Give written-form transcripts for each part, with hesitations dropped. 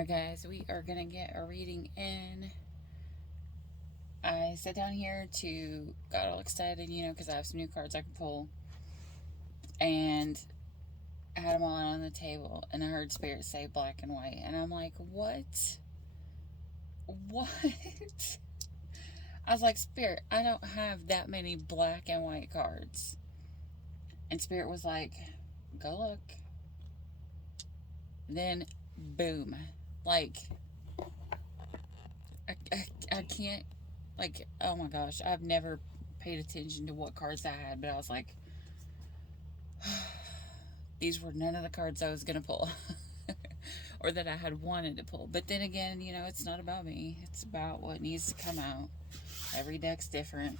Alright guys, we are going to get a reading in. I sat down here got all excited, because I have some new cards I can pull. And I had them all out on the table, and I heard Spirit say black and white. And I'm like, what? What? I was like, Spirit, I don't have that many black and white cards. And Spirit was like, go look. Then, boom. Like, I can't, like, oh my gosh, I've never paid attention to what cards I had, but I was like, these were none of the cards I was going to pull. Or that I had wanted to pull. But then again, it's not about me. It's about what needs to come out. Every deck's different.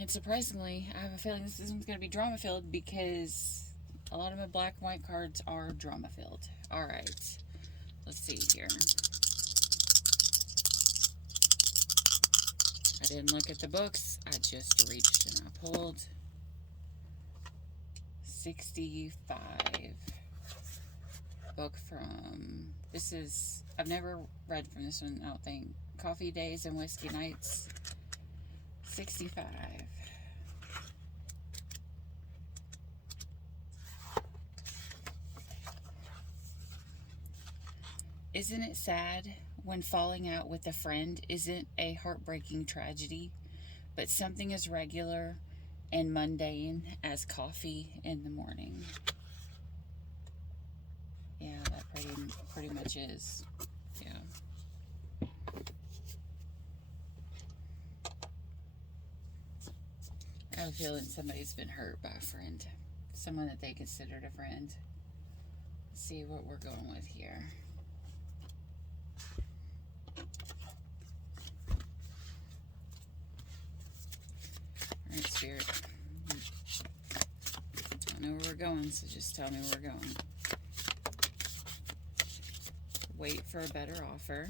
And surprisingly, I have a feeling this one's going to be drama-filled because a lot of my black and white cards are drama-filled. Alright. Let's see here. I didn't look at the books. I just reached and I pulled 65. Book from, I've never read from this one, I don't think. Coffee Days and Whiskey Nights. 65. Isn't it sad when falling out with a friend isn't a heartbreaking tragedy, but something as regular and mundane as coffee in the morning? Yeah, that pretty much is. Yeah. I have a feeling somebody's been hurt by a friend. Someone that they considered a friend. Let's see what we're going with here. Alright, Spirit. I know where we're going, so just tell me where we're going. Wait for a better offer.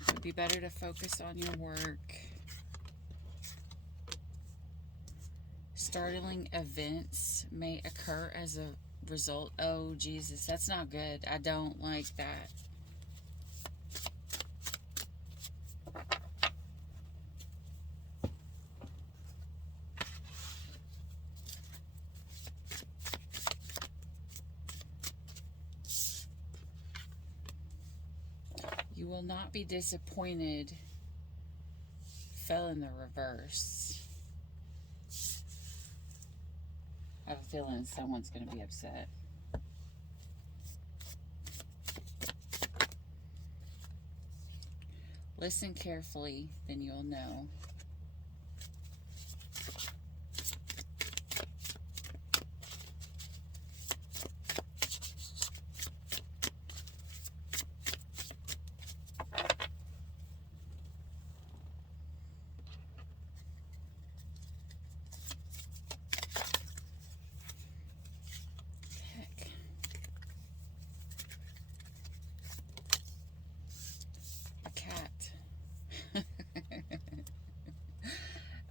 It would be better to focus on your work. Startling events may occur as a result. Oh, Jesus, that's not good. I don't like that. You will not be disappointed. Fell in the reverse. I have a feeling someone's going to be upset. Listen carefully, then you'll know.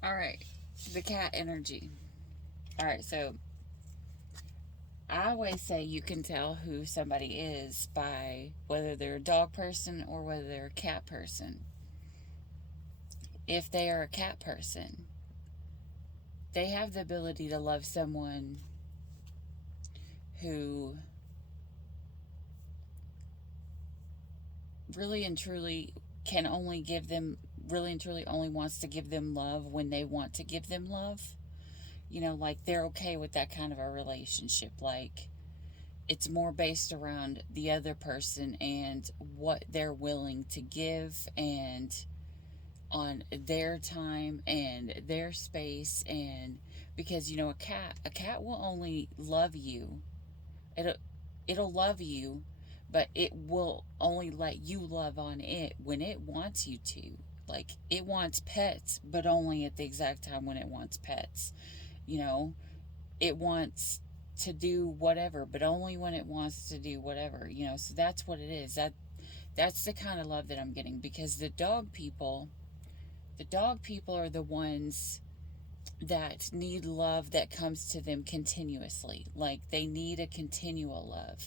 Alright, the cat energy. Alright, so I always say you can tell who somebody is by whether they're a dog person or whether they're a cat person. If they are a cat person, they have the ability to love someone who really and truly can only give them, really and truly only wants to give them love when they want to give them love. Like they're okay with that kind of a relationship. Like it's more based around the other person and what they're willing to give and on their time and their space. And because a cat will only love you. It'll love you, but it will only let you love on it when it wants you to. Like, it wants pets, but only at the exact time when it wants pets. It wants to do whatever, but only when it wants to do whatever. So that's what it is. That's the kind of love that I'm getting. Because the dog people are the ones that need love that comes to them continuously. Like they need a continual love.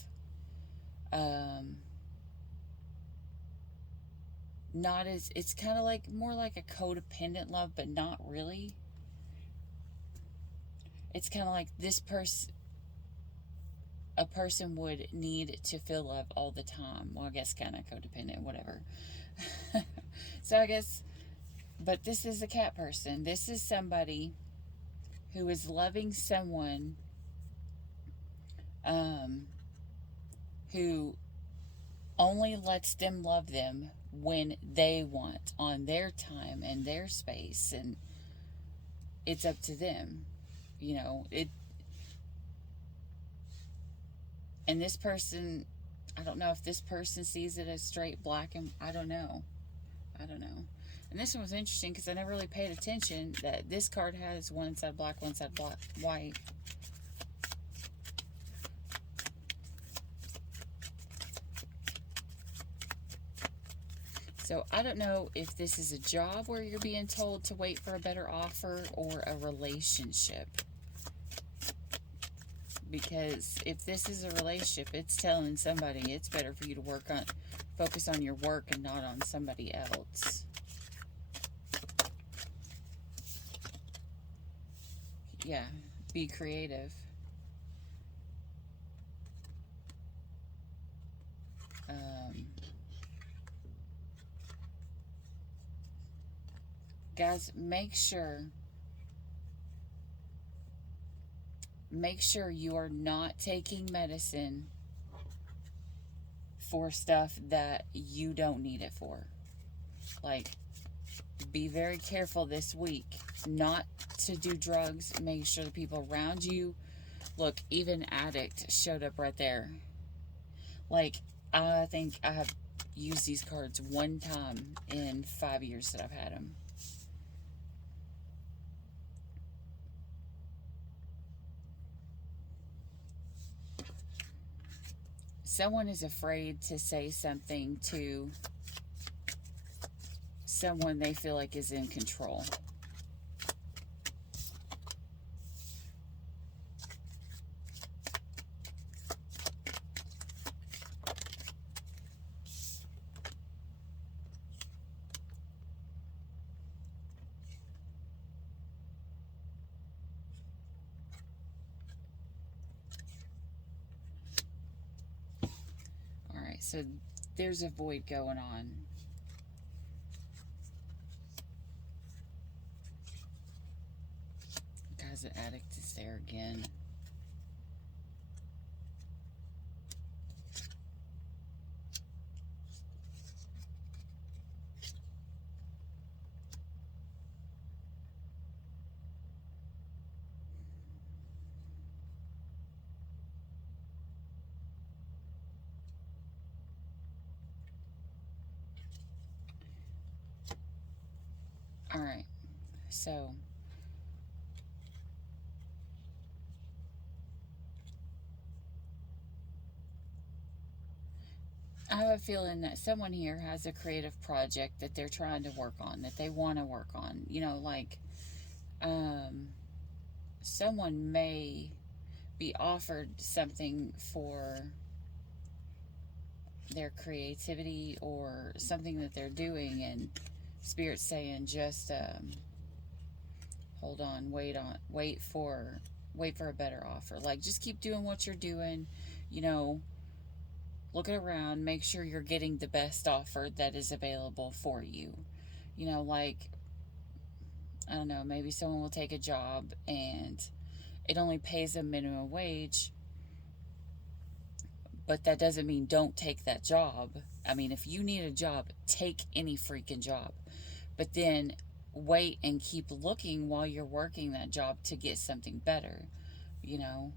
Not as, it's kind of like more like a codependent love, but not really. It's kind of like a person would need to feel love all the time. Well, I guess kind of codependent, whatever. So I guess, but this is a cat person. This is somebody who is loving someone who only lets them love them when they want, on their time and their space, and it's up to them. You know, and this person, I don't know if this person sees it as straight black and I don't know. And this one was interesting because I never really paid attention that this card has one side black, one side white. So I don't know if this is a job where you're being told to wait for a better offer or a relationship. Because if this is a relationship, it's telling somebody it's better for you to focus on your work and not on somebody else. Yeah, be creative. Guys, make sure you are not taking medicine for stuff that you don't need it for. Like, be very careful this week not to do drugs. Make sure the people around you, look, even addict showed up right there. Like, I think I have used these cards one time in 5 years that I've had them. Someone is afraid to say something to someone they feel like is in control. Alright, so there's a void going on. Guys, the addict is there again. Alright, so I have a feeling that someone here has a creative project that they're trying to work on, that they want to work on. You know, like, someone may be offered something for their creativity or something that they're doing, and Spirit's saying just hold on, wait for a better offer. Like, just keep doing what you're doing, you know, looking around, make sure you're getting the best offer that is available for you. You know, like, I don't know, maybe someone will take a job and it only pays a minimum wage, but that doesn't mean don't take that job. I mean, if you need a job, take any freaking job. But then wait and keep looking while you're working that job to get something better, you know.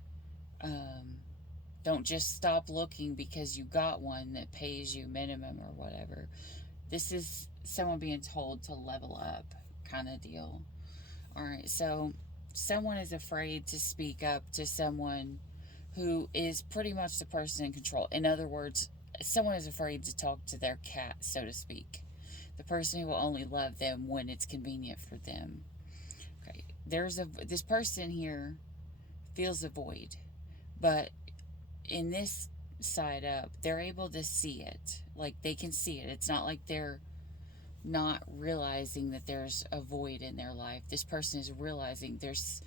Don't just stop looking because you got one that pays you minimum or whatever. This is someone being told to level up kind of deal. Alright, so someone is afraid to speak up to someone who is pretty much the person in control. In other words, someone is afraid to talk to their cat, so to speak. The person who will only love them when it's convenient for them. Okay, this person here feels a void, but in this side up, they're able to see it. Like, they can see it. It's not like they're not realizing that there's a void in their life. This person is realizing there's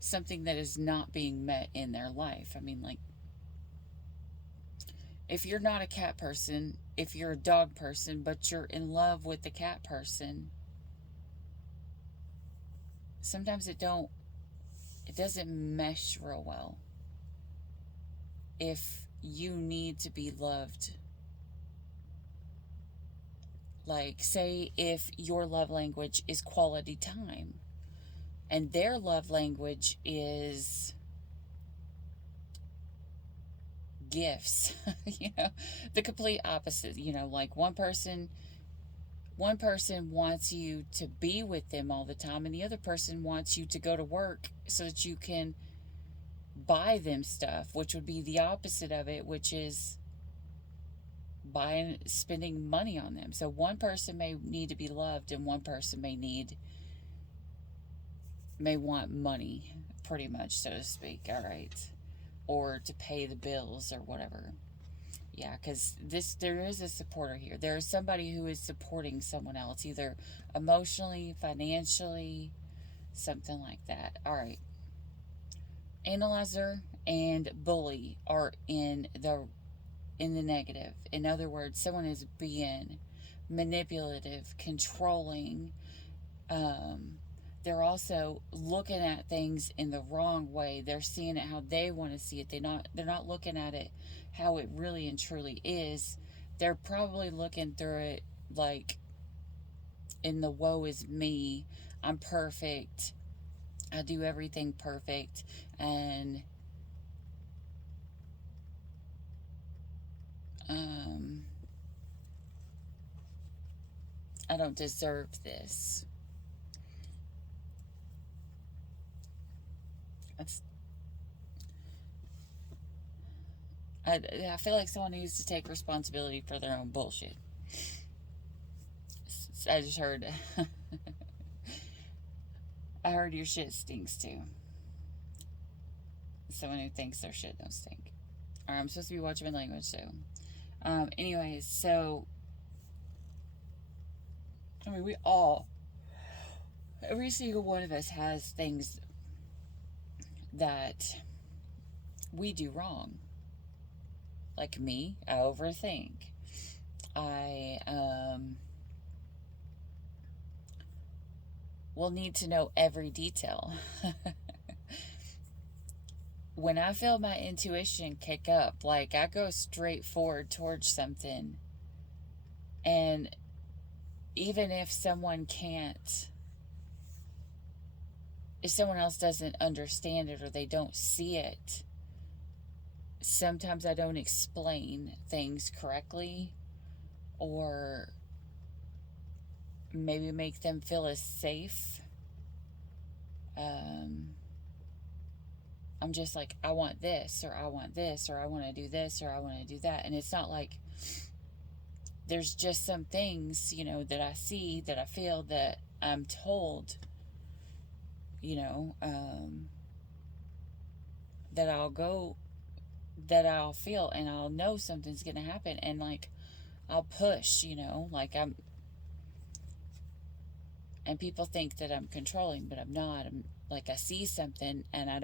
something that is not being met in their life. I mean, like, if you're not a cat person, if you're a dog person, but you're in love with the cat person, sometimes it doesn't mesh real well. If you need to be loved, like, say if your love language is quality time and their love language is gifts, the complete opposite. Like, one person wants you to be with them all the time, and the other person wants you to go to work so that you can buy them stuff, which would be the opposite of it, which is spending money on them. So one person may need to be loved, and one person may want money, pretty much, so to speak. All right, or to pay the bills or whatever. Yeah, because there is a supporter here. There is somebody who is supporting someone else, either emotionally, financially, something like that. All right. Analyzer and bully are in the negative. In other words, someone is being manipulative, controlling. They're also looking at things in the wrong way. They're seeing it how they want to see it. They're not looking at it how it really and truly is. They're probably looking through it like in the woe is me. I'm perfect. I do everything perfect, and I don't deserve this. I feel like someone needs to take responsibility for their own bullshit. I just heard. I heard your shit stinks too. Someone who thinks their shit don't stink. Alright, I'm supposed to be watching my language, so. Anyways, so. I mean, every single one of us has things that we do wrong. Like me, I overthink. I will need to know every detail. When I feel my intuition kick up, like, I go straight forward towards something, and even if someone else doesn't understand it or they don't see it, sometimes I don't explain things correctly, or maybe make them feel as safe. I'm just like, I want this, or I want this, or I want to do this, or I want to do that. And it's not like there's just some things, that I see, that I feel, that I'm told, that I'll feel, and I'll know something's going to happen. And, like, I'll push, like and people think that I'm controlling, but I'm not. I'm like, I see something and I'm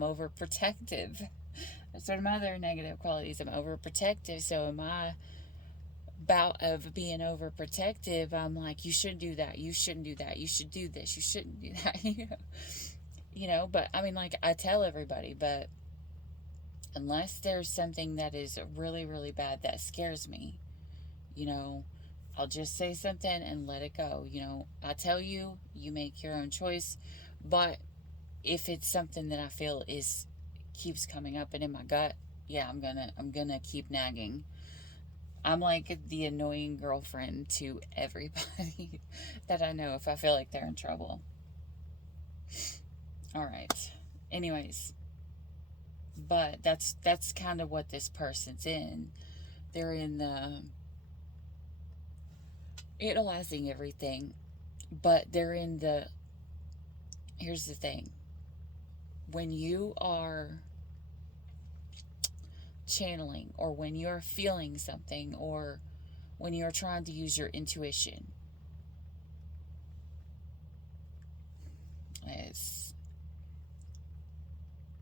overprotective. That's one of my other negative qualities. I'm overprotective. So in my bout of being overprotective, I'm like, you shouldn't do that. You shouldn't do that. You should do this. You shouldn't do that. But I mean, like, I tell everybody, but unless there's something that is really, really bad that scares me, I'll just say something and let it go. I tell you, you make your own choice. But if it's something that I feel keeps coming up and in my gut, yeah, I'm gonna keep nagging. I'm like the annoying girlfriend to everybody that I know if I feel like they're in trouble. All right. Anyways, but that's kind of what this person's in. They're in the analyzing everything, but they're in the here's the thing. When you are channeling, or when you're feeling something, or when you're trying to use your intuition,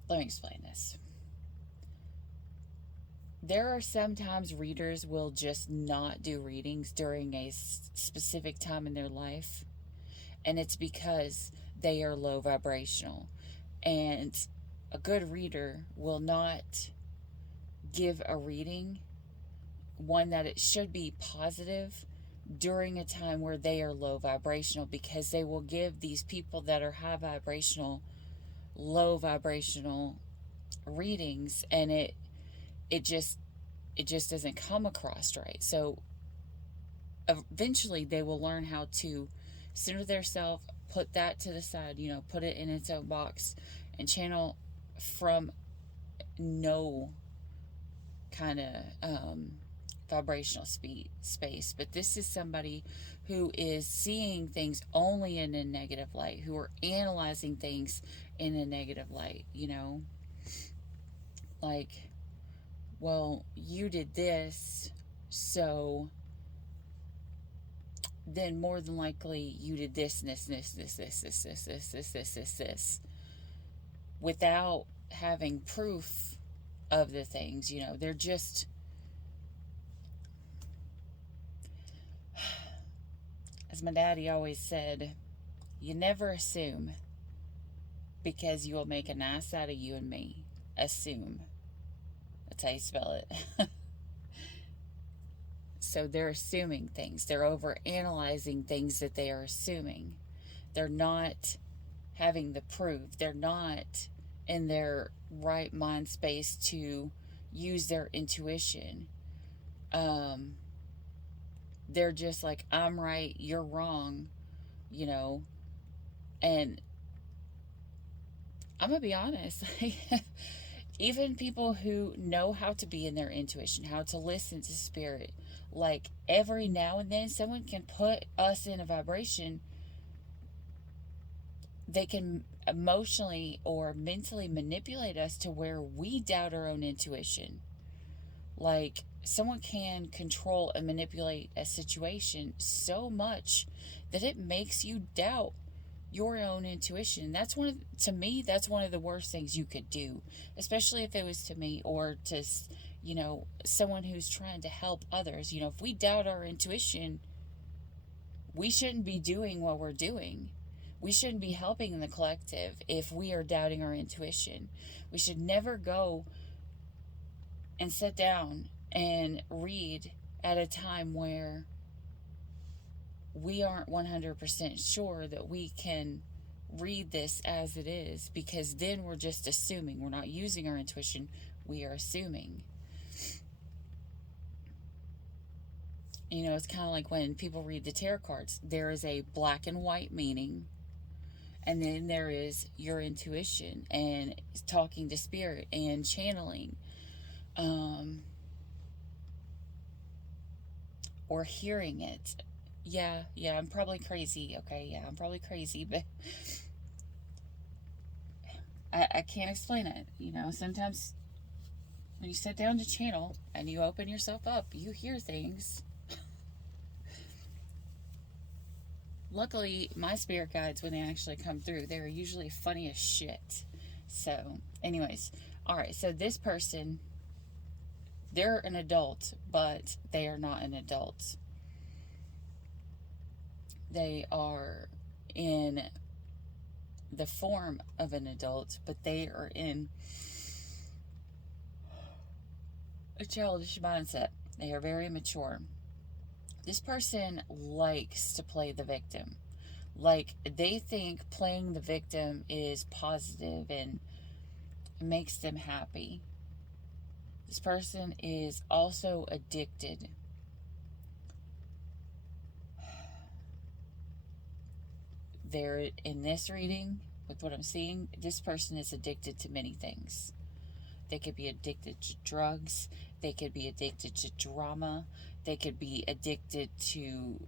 let me explain this. There are sometimes readers will just not do readings during a specific time in their life, and it's because they are low vibrational. And a good reader will not give a reading, one that it should be positive, during a time where they are low vibrational, because they will give these people that are high vibrational low vibrational readings, and it just doesn't come across right. So eventually they will learn how to center their self, put that to the side, put it in its own box, and channel from no kind of vibrational space. But this is somebody who is seeing things only in a negative light, who are analyzing things in a negative light, like, well, you did this, so then more than likely you did this and this, without having proof of the things. They're just, as my daddy always said, you never assume, because you will make an ass out of you and me. Assume. That's how you spell it. So they're assuming things. They're over analyzing things that they are assuming. They're not having the proof. They're not in their right mind space to use their intuition. They're just like, I'm right, you're wrong, and I'm gonna be honest. Even people who know how to be in their intuition, how to listen to spirit, like, every now and then someone can put us in a vibration. They can emotionally or mentally manipulate us to where we doubt our own intuition. Like, someone can control and manipulate a situation so much that it makes you doubt your own intuition. That's to me, that's one of the worst things you could do, especially if it was to me, or to, someone who's trying to help others. If we doubt our intuition, we shouldn't be doing what we're doing. We shouldn't be helping the collective if we are doubting our intuition. We should never go and sit down and read at a time where we aren't 100% sure that we can read this as it is, because then we're just assuming. We're not using our intuition, we are assuming. It's kind of like when people read the tarot cards. There is a black and white meaning, and then there is your intuition and talking to spirit and channeling, or hearing it. Yeah, I'm probably crazy. Okay, yeah, I'm probably crazy, but I can't explain it. Sometimes when you sit down to channel and you open yourself up, you hear things. Luckily, my spirit guides, when they actually come through, they're usually funny as shit. So, anyways, alright, so this person, they're an adult, but they are not an adult. They are in the form of an adult, but they are in a childish mindset. They are very mature. This person likes to play the victim. Like, they think playing the victim is positive and makes them happy. This person is also addicted. They're, in this reading, with what I'm seeing, this person is addicted to many things. They could be addicted to drugs. They could be addicted to drama. They could be addicted to,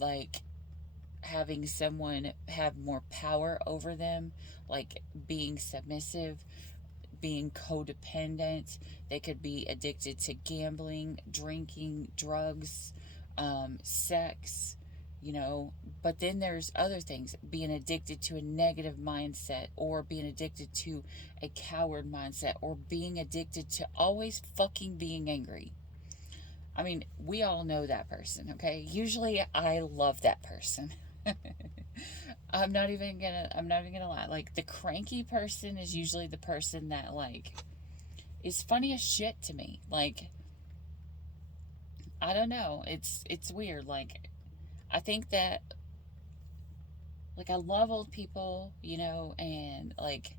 like, having someone have more power over them, like being submissive, being codependent. They could be addicted to gambling, drinking, drugs, sex, you know. But then there's other things, being addicted to a negative mindset, or being addicted to a coward mindset, or being addicted to always fucking being angry. I mean, we all know that person, okay? Usually I love that person. I'm not even gonna lie. Like, the cranky person is usually the person that, like, is funny as shit to me. Like, I don't know. It's weird. Like, I think that, like, I love old people, you know, and like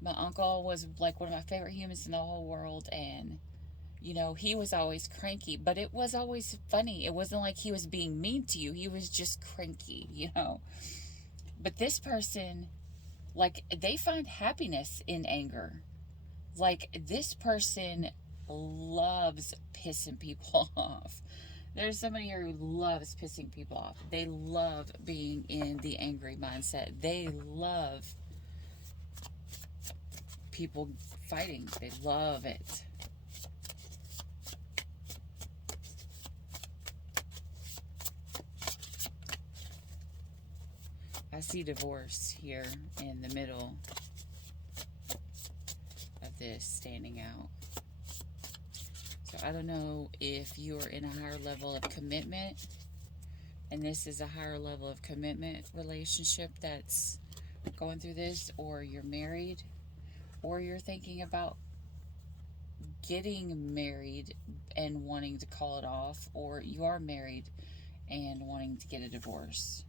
my uncle was like one of my favorite humans in the whole world, and you know, he was always cranky, but it was always funny. It wasn't like he was being mean to you. He was just cranky, you know. But this person, like, they find happiness in anger. Like, this person loves pissing people off. There's somebody here who loves pissing people off. They love being in the angry mindset. They love people fighting. They love it. I see divorce here in the middle of this standing out. So I don't know if you're in a higher level of commitment, and this is a higher level of commitment relationship that's going through this, or you're married, or you're thinking about getting married and wanting to call it off, or you are married and wanting to get a divorce.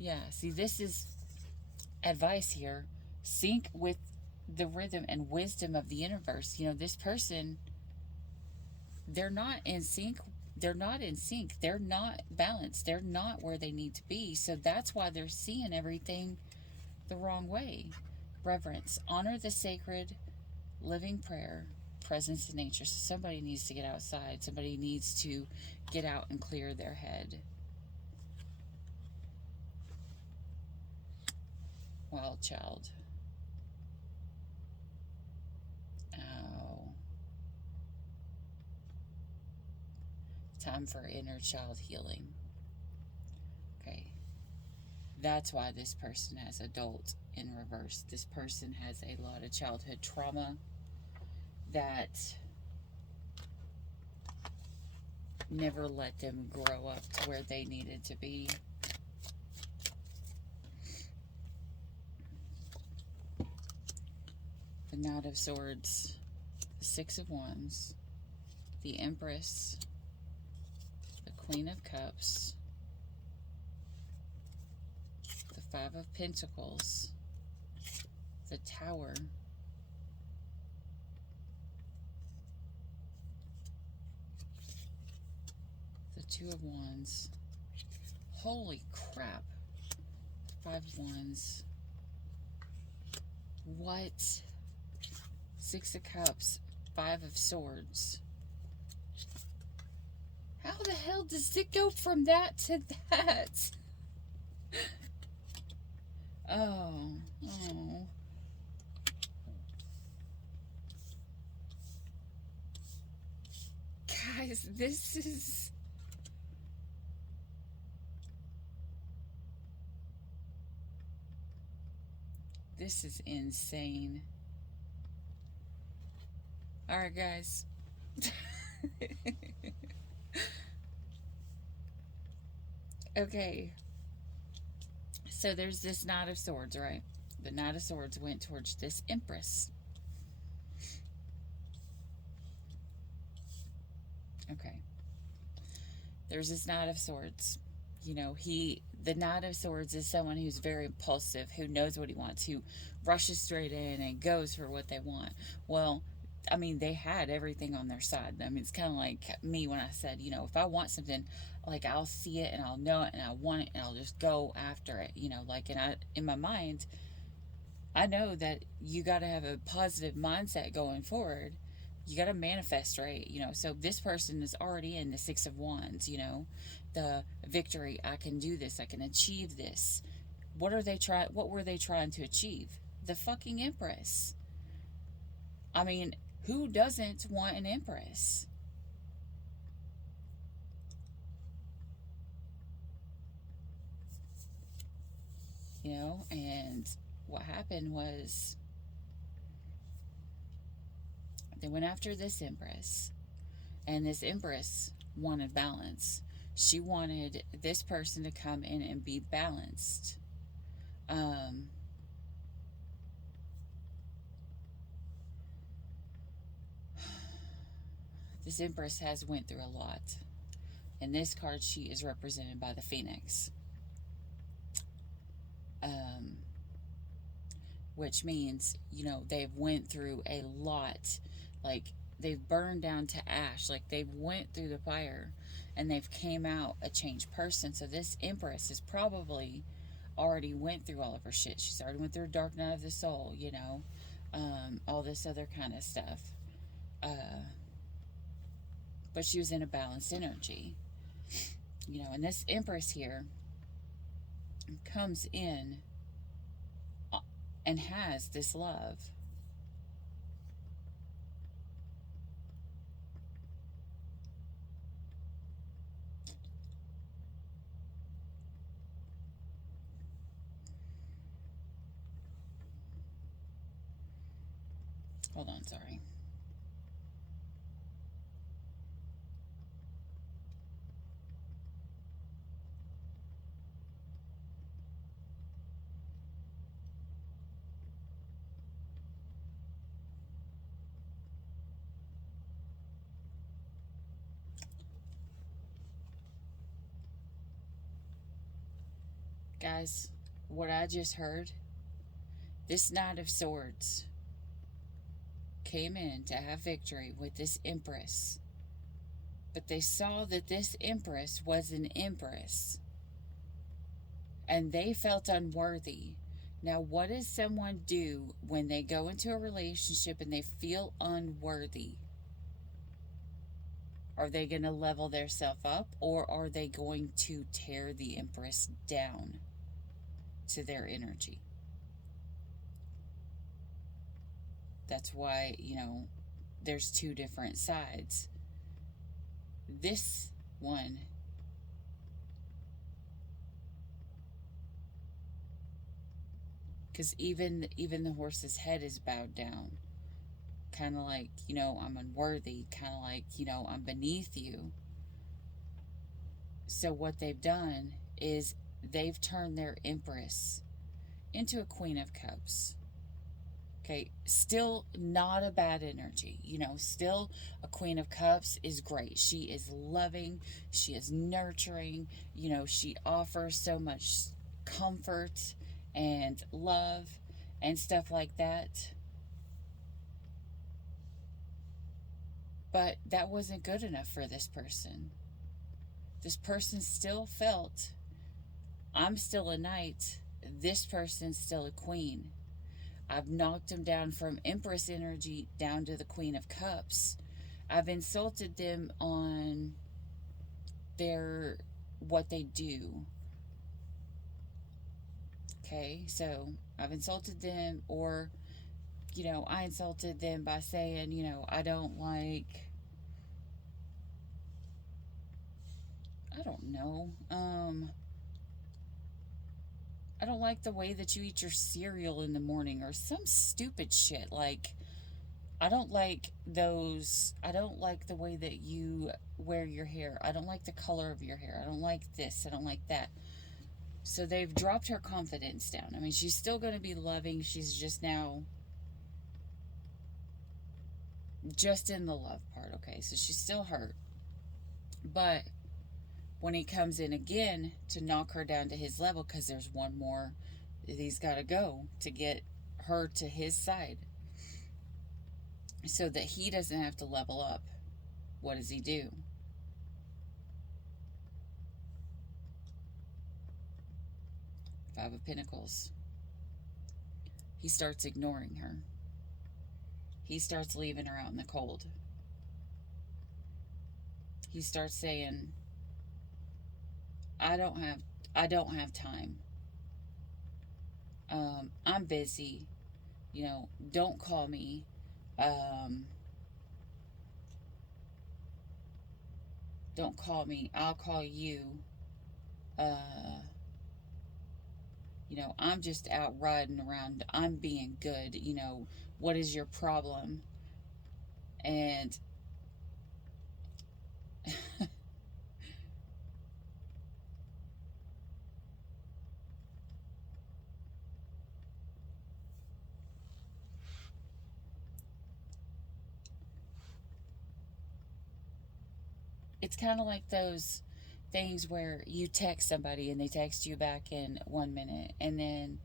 Yeah, see, this is advice here. Sync with the rhythm and wisdom of the universe. You know, this person, they're not in sync. They're not in sync. They're not balanced. They're not where they need to be. So that's why they're seeing everything the wrong way. Reverence. Honor the sacred living prayer, presence in nature. So somebody needs to get outside. Somebody needs to get out and clear their head. Wild child. Oh. Time for inner child healing. Okay. That's why this person has adult in reverse. This person has a lot of childhood trauma that never let them grow up to where they needed to be. The Knight of Swords, the Six of Wands, the Empress, the Queen of Cups, the Five of Pentacles, the Tower, the Two of Wands. Holy crap. Five of Wands. What? Six of Cups, Five of Swords. How the hell does it go from that to that? Oh. Guys, this is... This is insane. Alright, guys. Okay. So there's this Knight of Swords, right? The Knight of Swords went towards this Empress. Okay. There's this Knight of Swords. You know, the Knight of Swords is someone who's very impulsive, who knows what he wants, who rushes straight in and goes for what they want. Well, I mean, they had everything on their side. I mean, it's kind of like me when I said, you know, if I want something, like, I'll see it and I'll know it and I want it and I'll just go after it, you know, like, and in my mind, I know that you got to have a positive mindset going forward. You got to manifest, right? So this person is already in the Six of Wands, the victory. I can do this. I can achieve this. What were they trying to achieve? The fucking Empress. I mean, who doesn't want an Empress? And what happened was they went after this Empress, and this Empress wanted balance. She wanted this person to come in and be balanced. This Empress has went through a lot. In this card, she is represented by the Phoenix. Which means, they've went through a lot. Like, they've burned down to ash. Like, they've went through the fire, and they've came out a changed person. So this Empress has probably already went through all of her shit. She's already went through a dark night of the soul, all this other kind of stuff. But she was in a balanced energy. And this Empress here comes in and has this love. Hold on, sorry. Guys, what I just heard, this Knight of Swords came in to have victory with this Empress. But they saw that this Empress was an Empress. And they felt unworthy. Now, what does someone do when they go into a relationship and they feel unworthy? Are they going to level their self up, or are they going to tear the Empress down to their energy? That's why, there's two different sides. This one because even the horse's head is bowed down, kind of like, I'm unworthy, kind of like, I'm beneath you. So what they've done is they've turned their Empress into a Queen of Cups. Okay, still not a bad energy. Still a Queen of Cups is great. She is loving. She is nurturing. She offers so much comfort and love and stuff like that. But that wasn't good enough for this person. This person still felt, I'm still a knight. This person's still a queen. I've knocked them down from Empress energy down to the Queen of Cups. I've insulted them on what they do. Okay, so I've insulted them, or, I insulted them by saying, I don't like, I don't know, I don't like the way that you eat your cereal in the morning, or some stupid shit. Like, I don't like the way that you wear your hair. I don't like the color of your hair. I don't like this. I don't like that. So they've dropped her confidence down. I mean, she's still going to be loving. She's just now just in the love part. Okay, so she's still hurt. But when he comes in again to knock her down to his level, because there's one more that he's got to go to get her to his side so that he doesn't have to level up, what does he do? Five of Pentacles. He starts ignoring her. he starts leaving her out in the cold. He starts saying, I don't have time. I'm busy. Don't call me. Um, don't call me. I'll call you. Uh, I'm just out riding around. I'm being good. What is your problem? And it's kind of like those things where you text somebody and they text you back in 1 minute, and then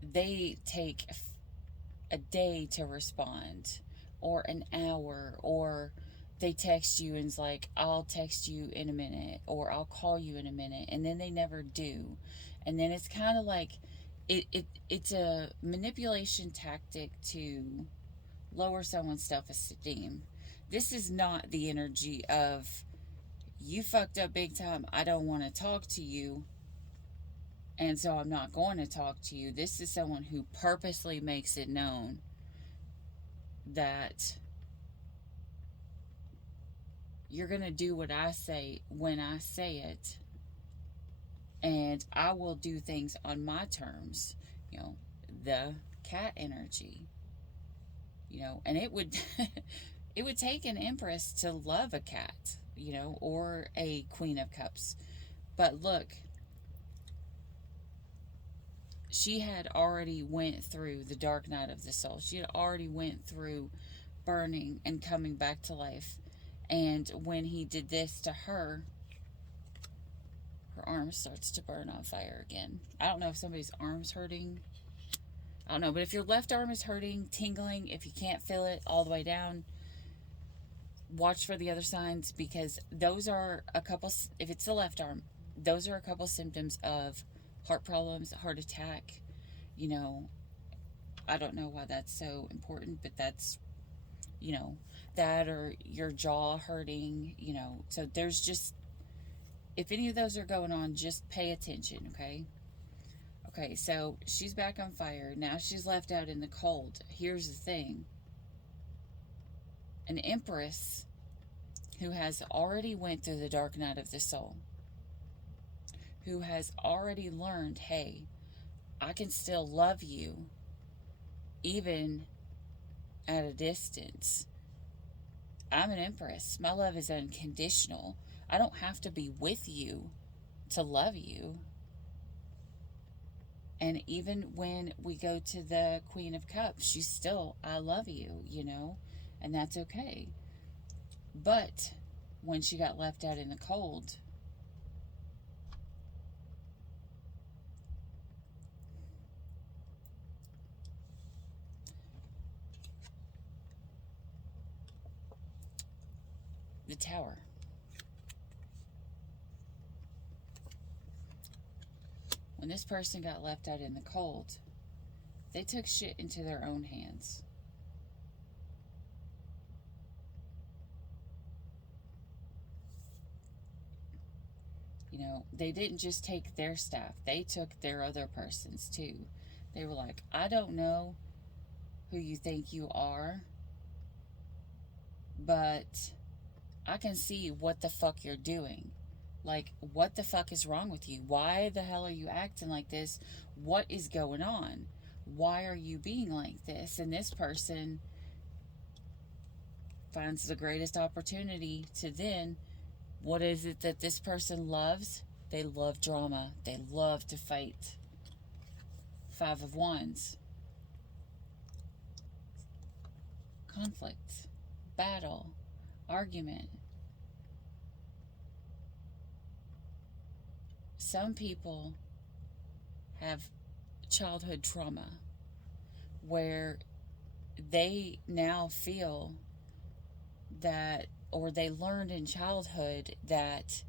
they take a day to respond, or an hour, or they text you and it's like, I'll text you in a minute, or I'll call you in a minute, and then they never do. And then it's kind of like it's a manipulation tactic to lower someone's self-esteem. This is not the energy of, you fucked up big time, I don't want to talk to you, and so I'm not going to talk to you. This is someone who purposely makes it known that you're going to do what I say when I say it, and I will do things on my terms. The cat energy. And it would it would take an empress to love a cat, or a queen of cups. But look, she had already went through the dark night of the soul. She had already went through burning and coming back to life. And when he did this to her, her arm starts to burn on fire again. I don't know if somebody's arm's hurting. I don't know, but if your left arm is hurting, tingling, if you can't feel it all the way down, watch for the other signs, because those are a couple, if it's the left arm, those are a couple symptoms of heart problems, heart attack. I don't know why that's so important, but that's, that, or your jaw hurting, so there's just, if any of those are going on, just pay attention, okay? Okay, so she's back on fire. Now she's left out in the cold. Here's the thing. An empress who has already went through the dark night of the soul, who has already learned, hey, I can still love you even at a distance. I'm an empress. My love is unconditional. I don't have to be with you to love you. And even when we go to the Queen of Cups, she's still, I love you, and that's okay. But when she got left out in the cold, the Tower. When this person got left out in the cold, they took shit into their own hands. They didn't just take their staff, they took their other persons too. They were like, I don't know who you think you are, but I can see what the fuck you're doing. Like, what the fuck is wrong with you? Why the hell are you acting like this? What is going on? Why are you being like this? And this person finds the greatest opportunity to then, what is it that this person loves? They love drama. They love to fight. 5 of Wands. Conflict. Battle. Argument. Some people have childhood trauma where they now feel that, or they learned in childhood that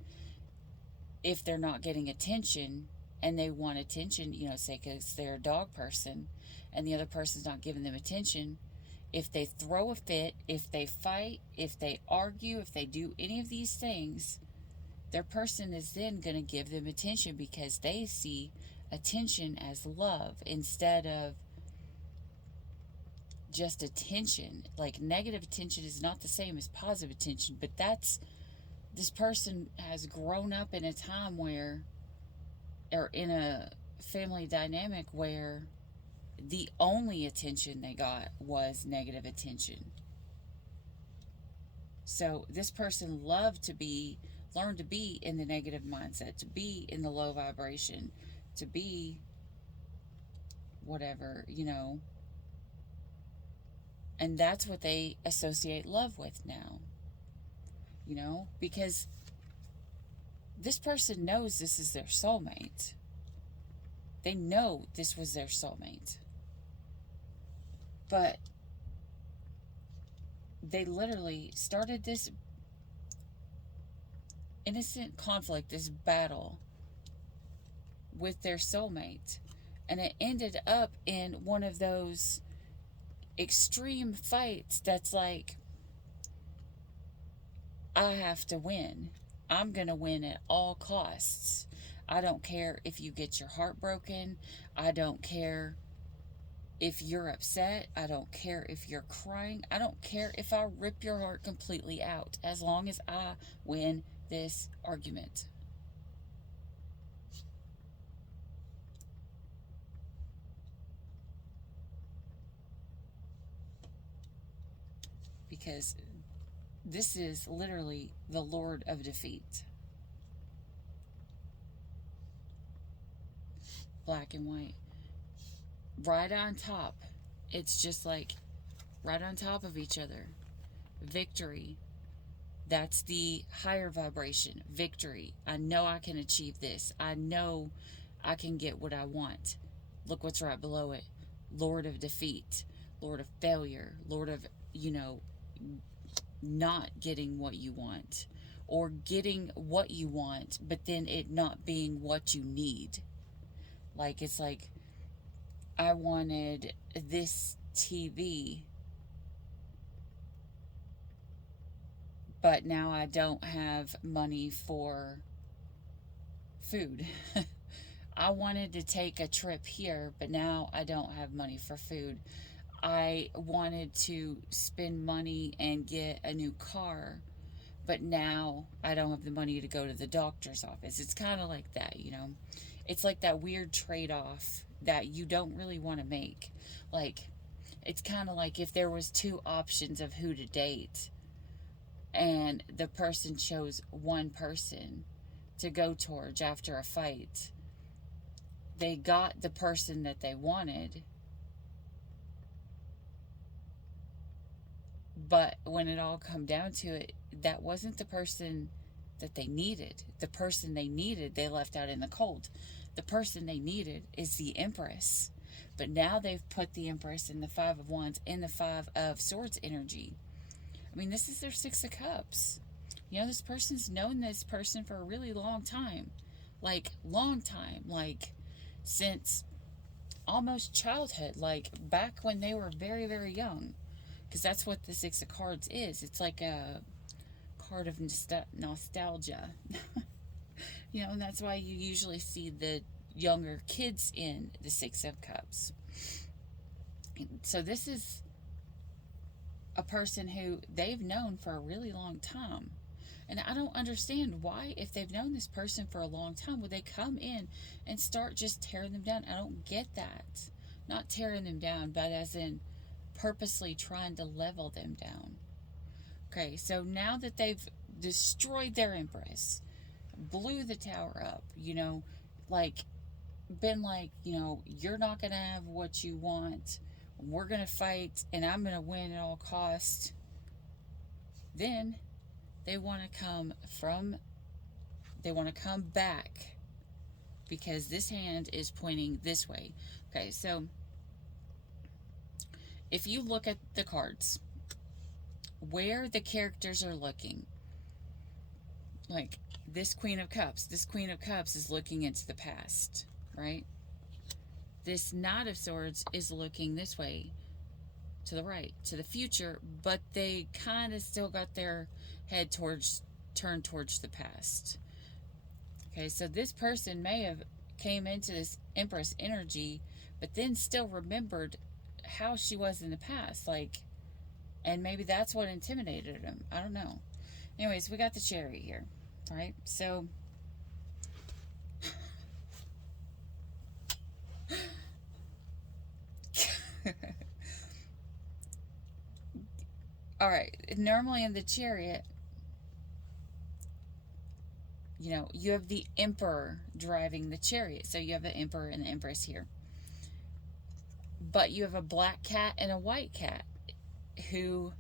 if they're not getting attention, and they want attention, say because they're a dog person and the other person's not giving them attention, if they throw a fit, if they fight, if they argue, if they do any of these things, their person is then going to give them attention because they see attention as love instead of just attention. Like, negative attention is not the same as positive attention, but this person has grown up in a time where, or in a family dynamic where the only attention they got was negative attention. So this person learned to be in the negative mindset, to be in the low vibration, to be whatever, and that's what they associate love with now, because this person knows this is their soulmate. They know this was their soulmate. But they literally started this innocent conflict, this battle with their soulmate. And it ended up in one of those extreme fights that's like, I have to win. I'm going to win at all costs. I don't care if you get your heart broken. I don't care if you're upset. I don't care if you're crying. I don't care if I rip your heart completely out, as long as I win this argument. Because this is literally the Lord of Defeat. Black and white. Right on top. It's just like right on top of each other. Victory. That's the higher vibration. Victory. I know I can achieve this. I know I can get what I want. Look what's right below it. Lord of Defeat. Lord of Failure. Lord of, not getting what you want. Or getting what you want, but then it not being what you need. Like, it's like, I wanted this TV, but now I don't have money for food. I wanted to take a trip here, but now I don't have money for food. I wanted to spend money and get a new car, but now I don't have the money to go to the doctor's office. It's kind of like that, It's like that weird trade-off that you don't really want to make. Like, it's kind of like if there was two options of who to date, and the person chose one person to go towards after a fight. They got the person that they wanted, but when it all come down to it, that wasn't the person that they needed. The person they needed, they left out in the cold. The person they needed is the EmPrESS. But now they've put the EmPrESS in the Five of Wands in the Five of Swords energy. I mean, this is their Six of Cups. This person's known this person for a really long time. Like, long time. Like, since almost childhood. Like, back when they were very, very young. Because that's what the Six of Cards is. It's like a card of nostalgia. And that's why you usually see the younger kids in the Six of Cups. So this is a person who they've known for a really long time. And I don't understand why, if they've known this person for a long time, would they come in and start just tearing them down? I don't get that. Not tearing them down, but as in purposely trying to level them down. Okay, so now that they've destroyed their EmPrESS, blew the tower up, been like, you're not going to have what you want. We're going to fight, and I'm going to win at all costs. Then they want to come back, because this hand is pointing this way. Okay, so if you look at the cards, where the characters are looking, like this Queen of Cups is looking into the past. right? This Knight of Swords is looking this way, to the right, to the future, but they kind of still got their head turned towards the past. Okay, so this person may have came into this Empress energy, but then still remembered how she was in the past, like, and maybe that's what intimidated them. I don't know. Anyways, we got the Chariot here, right? So all right, normally in the Chariot, you know, you have the Emperor driving the Chariot. So you have the Emperor and the Empress here. But you have a black cat and a white cat who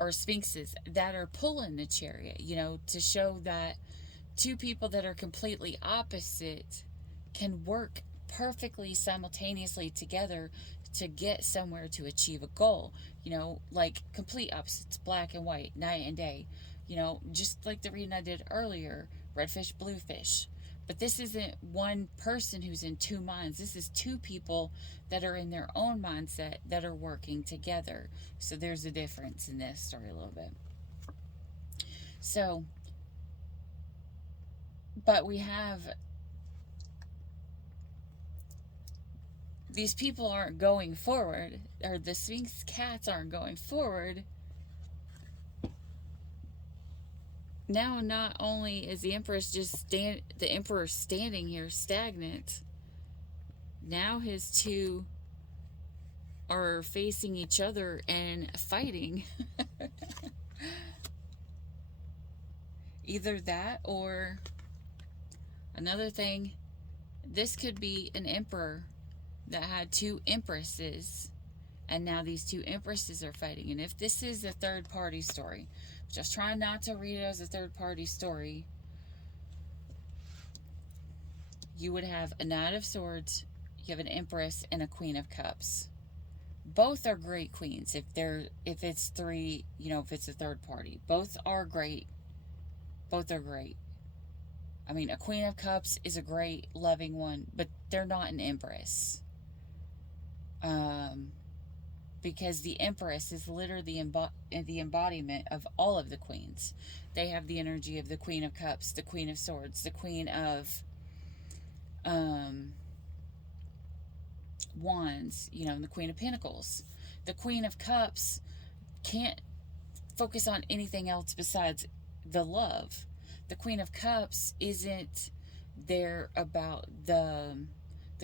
are sphinxes that are pulling the Chariot, you know, to show that two people that are completely opposite can work perfectly simultaneously together to get somewhere, to achieve a goal. You know, like complete opposites, black and white, night and day. You know, just like the reading I did earlier, red fish, blue fish. But this isn't one person who's in two minds. This is two people that are in their own mindset that are working together. So there's a difference in this story a little bit. So, but we have, these people aren't going forward, or the Sphinx cats aren't going forward. Now, not only is the Empress the Emperor standing here stagnant, now his two are facing each other and fighting. Either that, or another thing, this could be an emperor that had two empresses, and now these two empresses are fighting. And if this is a third party story, just try not to read it as a third party story, you would have a Knight of Swords, you have an Empress, and a Queen of Cups. Both are great queens. If it's three, you know, if it's a third party, both are great. Both are great. I mean, a Queen of Cups is a great, loving one, but they're not an Empress. Because the Empress is literally the embodiment of all of the queens. They have the energy of the Queen of Cups, the Queen of Swords, the Queen of Wands, you know, and the Queen of Pentacles. The Queen of Cups can't focus on anything else besides the love. The Queen of Cups isn't there about the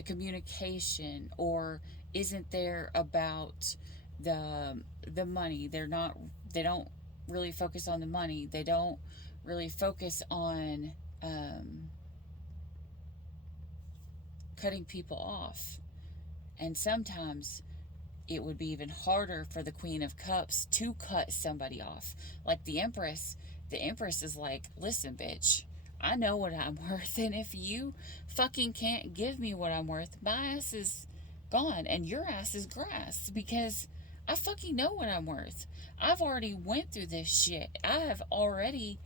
communication, or isn't there about the money. They don't really focus on the money. They don't really focus on cutting people off. And sometimes it would be even harder for the Queen of Cups to cut somebody off. Like the Empress is like, listen, bitch, I know what I'm worth, and if you fucking can't give me what I'm worth, my ass is gone, and your ass is grass, because I fucking know what I'm worth. I've already went through this shit. I have already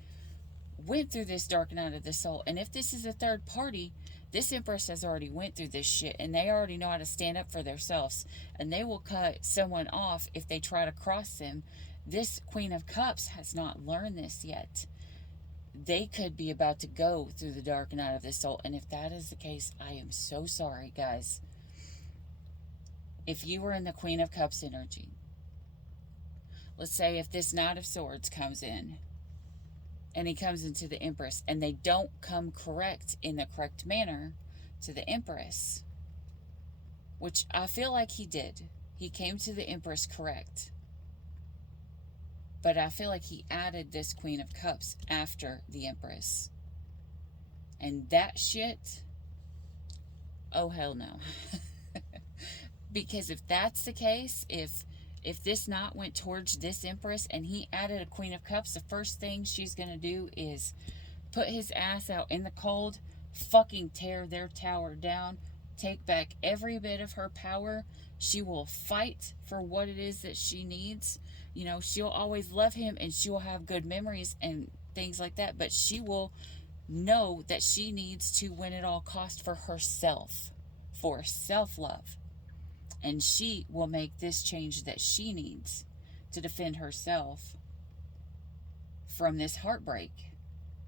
went through this dark night of the soul, and if this is a third party, this Empress has already went through this shit, and they already know how to stand up for themselves, and they will cut someone off if they try to cross them. This Queen of Cups has not learned this yet. They could be about to go through the dark night of the soul, and if that is the case, I am so sorry, guys. If you were in the Queen of Cups energy, let's say if this Knight of Swords comes in, and he comes into the Empress, and they don't come correct in the correct manner to the Empress, which I feel like he did. He came to the Empress correct. But I feel like he added this Queen of Cups after the Empress. And that shit, oh hell no. Because if that's the case, if this knot went towards this Empress and he added a Queen of Cups, the first thing she's going to do is put his ass out in the cold, fucking tear their tower down, take back every bit of her power. She will fight for what it is that she needs. You know, she'll always love him, and she will have good memories and things like that, but she will know that she needs to win at all cost for herself, for self-love. And she will make this change that she needs to defend herself from this heartbreak.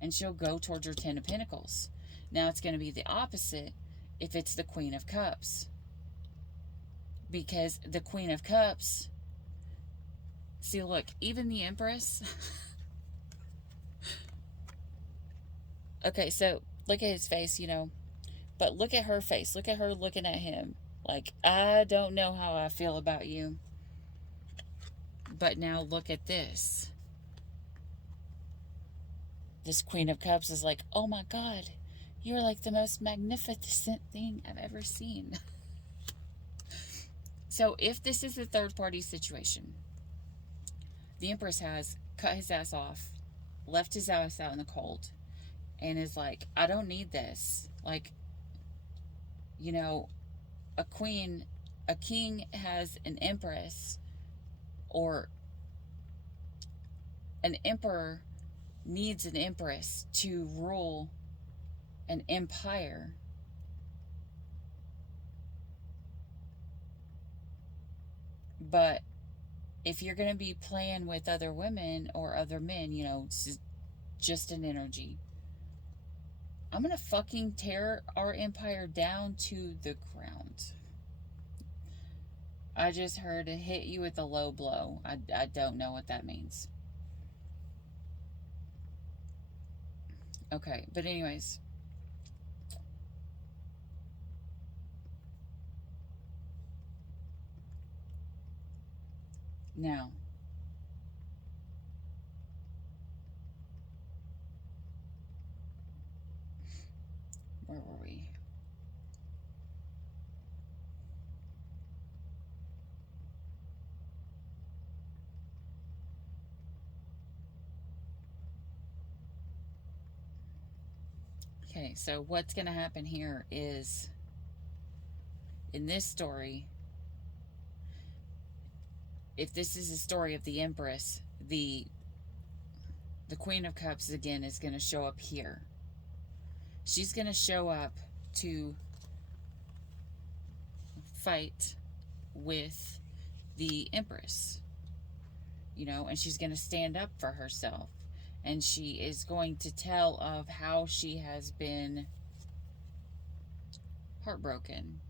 And she'll go towards her Ten of Pentacles. Now it's going to be the opposite if it's the Queen of Cups. Because the Queen of Cups, see, look, even the Empress. Okay, so look at his face, you know. But look at her face. Look at her looking at him. Like, I don't know how I feel about you. But now look at this. This Queen of Cups is like, oh my God, you're like the most magnificent thing I've ever seen. So if this is a third party situation, the Empress has cut his ass off, left his ass out in the cold, and is like, I don't need this. Like, you know, a king has an empress, or an emperor needs an empress to rule an empire. But if you're going to be playing with other women or other men, you know, it's just an energy. I'm going to fucking tear our empire down to the ground. I just heard it hit you with a low blow. I don't know what that means. Okay, but anyways. Now, where were we? Okay, so what's going to happen here is, in this story, if this is a story of the Empress, the Queen of Cups again is going to show up here. She's going to show up to fight with the Empress, you know, and she's going to stand up for herself. And she is going to tell of how she has been heartbroken.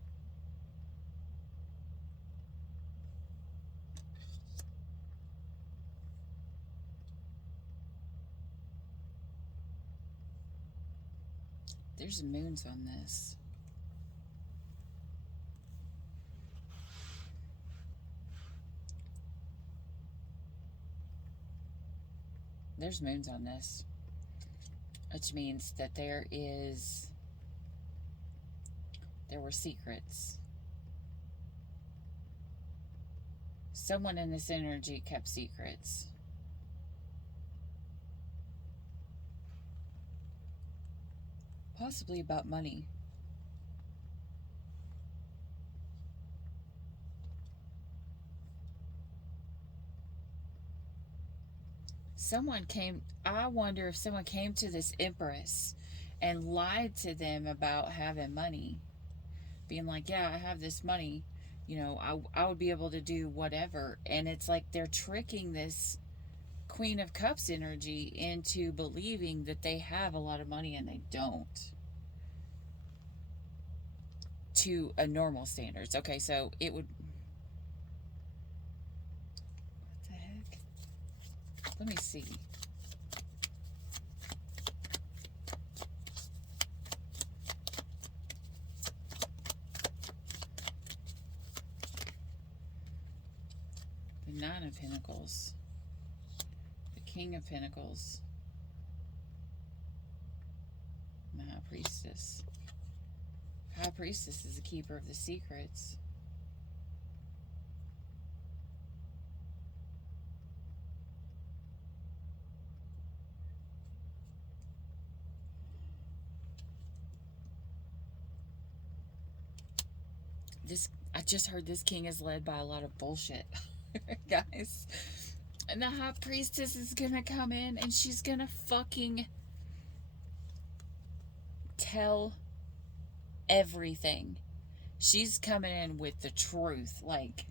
There's moons on this. There's moons on this. Which means that there were secrets. Someone in this energy kept secrets. Possibly about money. I wonder if someone came to this Empress and lied to them about having money. Being like, yeah, I have this money. You know, I would be able to do whatever. And it's like they're tricking this Queen of Cups energy into believing that they have a lot of money, and they don't. To a normal standards. Okay, so it would... What the heck? Let me see. The Nine of Pentacles. The King of Pentacles. The High Priestess. High Priestess is the keeper of the secrets. I just heard this king is led by a lot of bullshit, guys. And the High Priestess is gonna come in and she's gonna fucking tell everything. She's coming in with the truth. Like,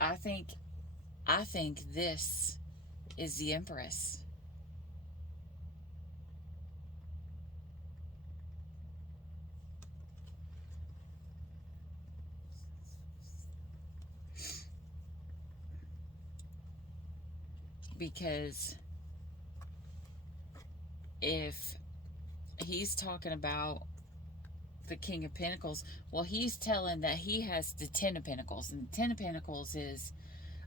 I think this is the Empress. Because if he's talking about the King of Pentacles, well, he's telling that he has the Ten of Pentacles. And the Ten of Pentacles is,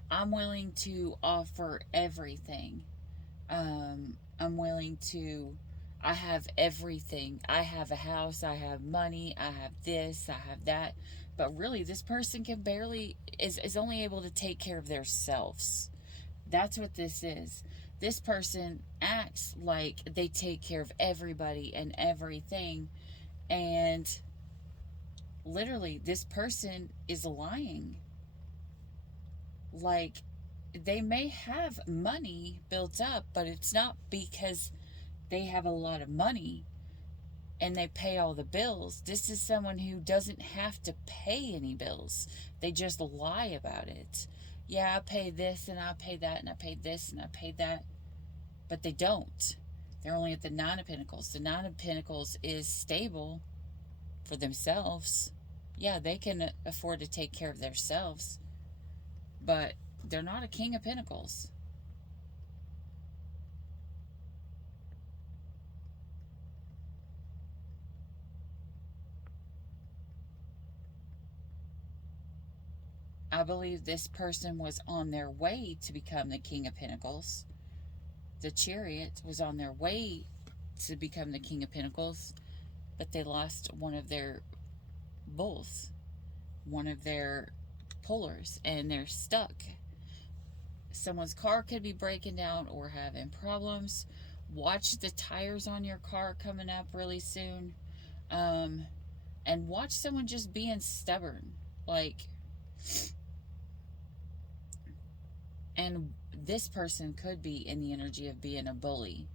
I'm willing to offer everything. I'm willing to, I have everything. I have a house, I have money, I have this, I have that. But really, this person can barely, is only able to take care of themselves. That's what this is. This person acts like they take care of everybody and everything. And literally, this person is lying. Like, they may have money built up, but it's not because they have a lot of money and they pay all the bills. This is someone who doesn't have to pay any bills. They just lie about it. Yeah, I pay this and I pay that and I pay this and I pay that. But they don't. They're only at the Nine of Pentacles. The Nine of Pentacles is stable for themselves. Yeah, they can afford to take care of themselves. But they're not a King of Pentacles. I believe this person was on their way to become the King of Pentacles. The Chariot was on their way to become the King of Pentacles, but they lost one of their bulls, one of their pullers, and they're stuck. Someone's car could be breaking down or having problems. Watch the tires on your car coming up really soon. And watch someone just being stubborn. Like, and this person could be in the energy of being a bully.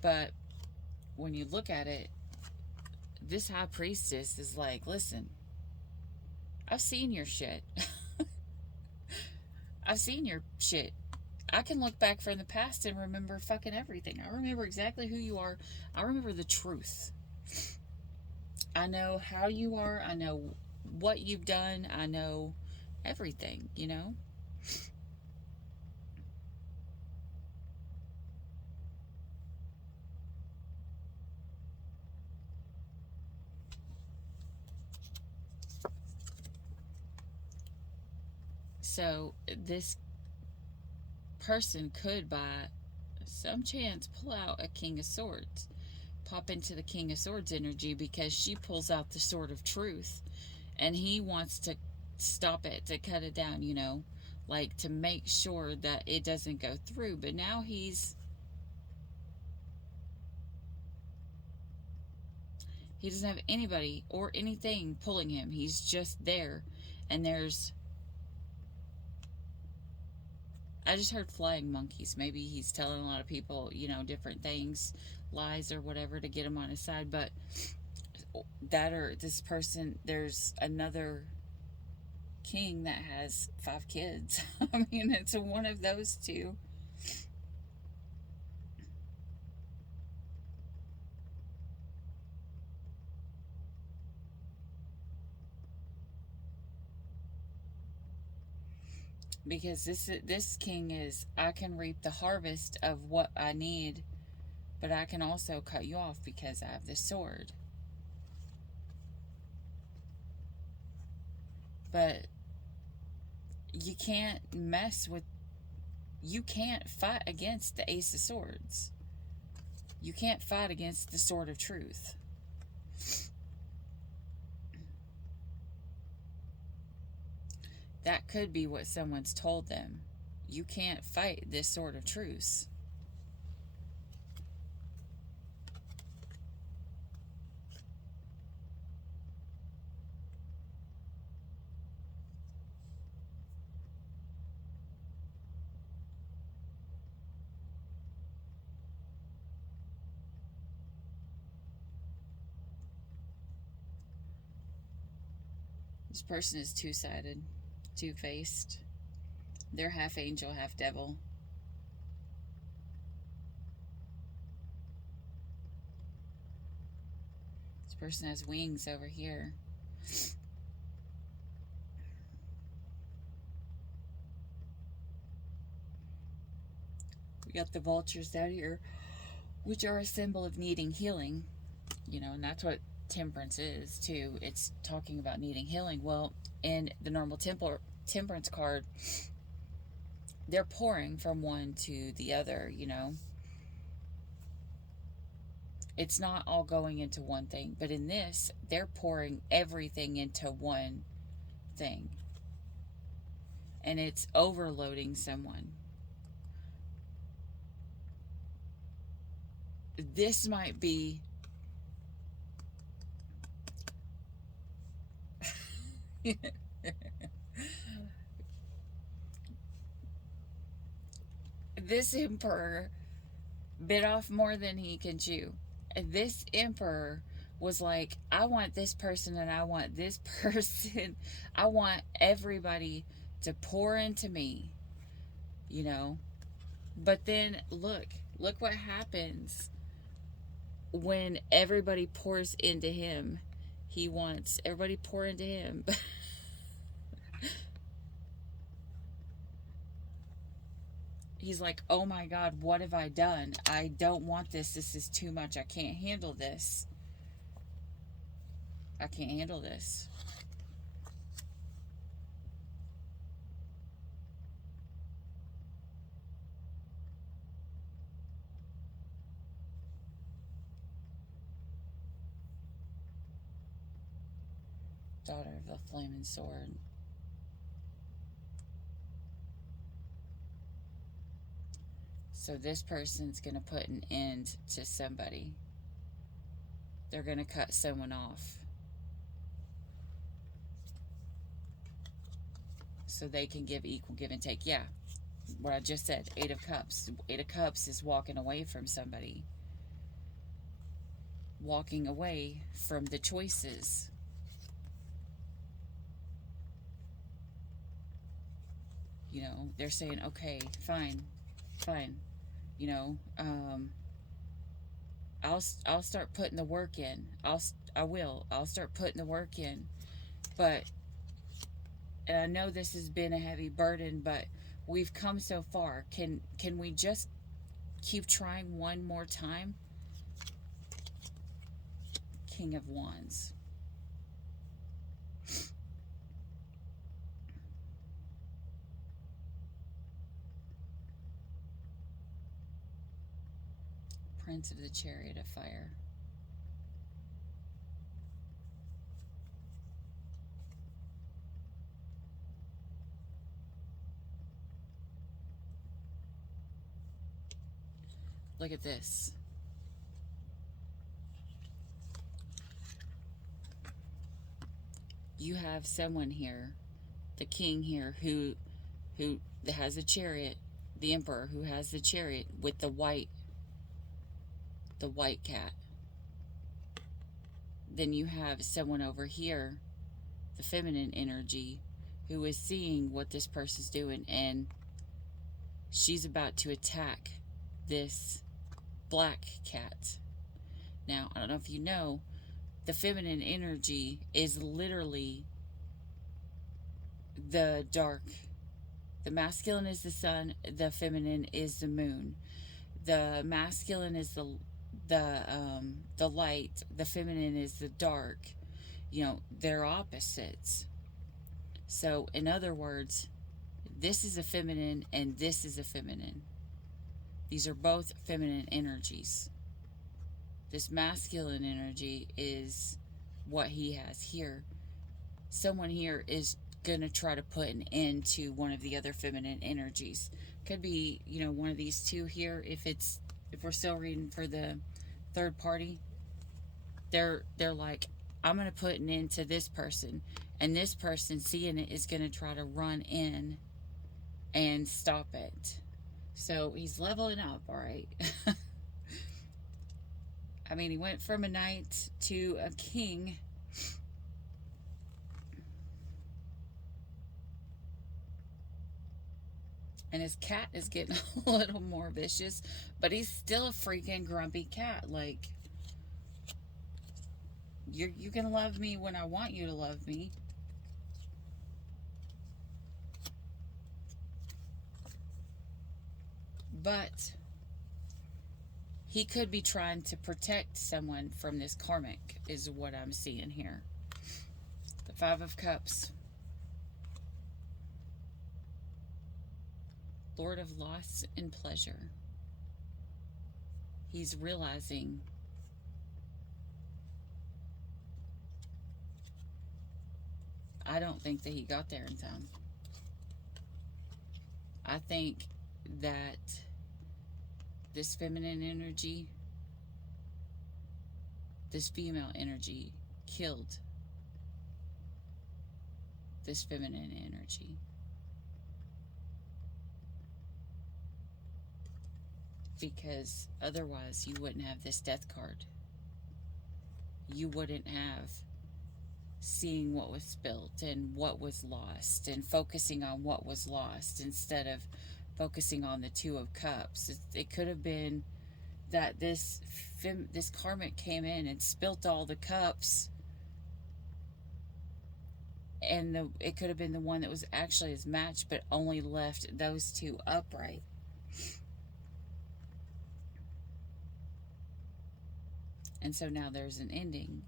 But when you look at it, this High Priestess is like, listen, I've seen your shit. I've seen your shit. I can look back from the past and remember fucking everything. I remember exactly who you are. I remember the truth. I know how you are. I know what you've done. I know everything, you know? So this person could, by some chance, pull out a King of Swords. Pop into the King of Swords energy, because she pulls out the Sword of Truth. And he wants to stop it, to cut it down, you know? Like, to make sure that it doesn't go through. But now he doesn't have anybody or anything pulling him. He's just there. And I just heard flying monkeys. Maybe he's telling a lot of people, you know, different things, lies or whatever, to get him on his side. But that, or this person, there's another king that has 5 kids. I mean, it's one of those two. Because this king is, I can reap the harvest of what I need, but I can also cut you off because I have the sword. But you can't you can't fight against the Ace of Swords. You can't fight against the Sword of Truth. That could be what someone's told them. You can't fight this Sword of Truth. This person is two-sided, two-faced. They're half angel, half devil. This person has wings over here. We got the vultures down here, which are a symbol of needing healing. You know, and that's what temperance is, too. It's talking about needing healing. Well, in the normal temperance card, they're pouring from one to the other, you know. It's not all going into one thing, but in this, they're pouring everything into one thing. And it's overloading someone. This might be this emperor bit off more than he can chew. This emperor was like, I want this person and I want this person. I want everybody to pour into me, you know. But then look what happens when everybody pours into him. He wants everybody pour into him. He's like, oh my God, what have I done? I don't want this. This is too much. I can't handle this. I can't handle this. Daughter of the Flaming Sword. So this person's going to put an end to somebody. They're going to cut someone off. So they can give equal give and take. Yeah, what I just said, 8 of Cups. 8 of Cups is walking away from somebody. Walking away from the choices. You know, they're saying, okay, fine. You know, I'll start putting the work in. I'll start putting the work in. But, and I know this has been a heavy burden, but we've come so far. Can we just keep trying one more time? King of Wands. Prince of the Chariot of Fire. Look at this. You have someone here, the king here, who has a chariot, the emperor who has the chariot with the white cat. Then you have someone over here, the feminine energy, who is seeing what this person's doing, and she's about to attack this black cat. Now, I don't know if you know, the feminine energy is literally the dark. The masculine is the sun, the feminine is the moon. The masculine is the light, the feminine is the dark. You know, they're opposites. So, in other words, this is a feminine and this is a feminine. These are both feminine energies. This masculine energy is what he has here. Someone here is going to try to put an end to one of the other feminine energies. Could be, you know, one of these two here. If we're still reading for the third party, they're like, I'm going to put an end to this person, and this person seeing it is going to try to run in and stop it. So he's leveling up, all right. I mean, he went from a knight to a king. And his cat is getting a little more vicious, but he's still a freaking grumpy cat. Like, you can love me when I want you to love me. But he could be trying to protect someone from this karmic, is what I'm seeing here. The Five of Cups. Lord of loss and pleasure. He's realizing I don't think that he got there in time. I think that this feminine energy, this female energy, killed this feminine energy. Because otherwise you wouldn't have this death card. You wouldn't have seeing what was spilt and what was lost and focusing on what was lost instead of focusing on the Two of Cups. It could have been that this karmic came in and spilt all the cups, and it could have been the one that was actually his match but only left those two upright. And so now there's an ending.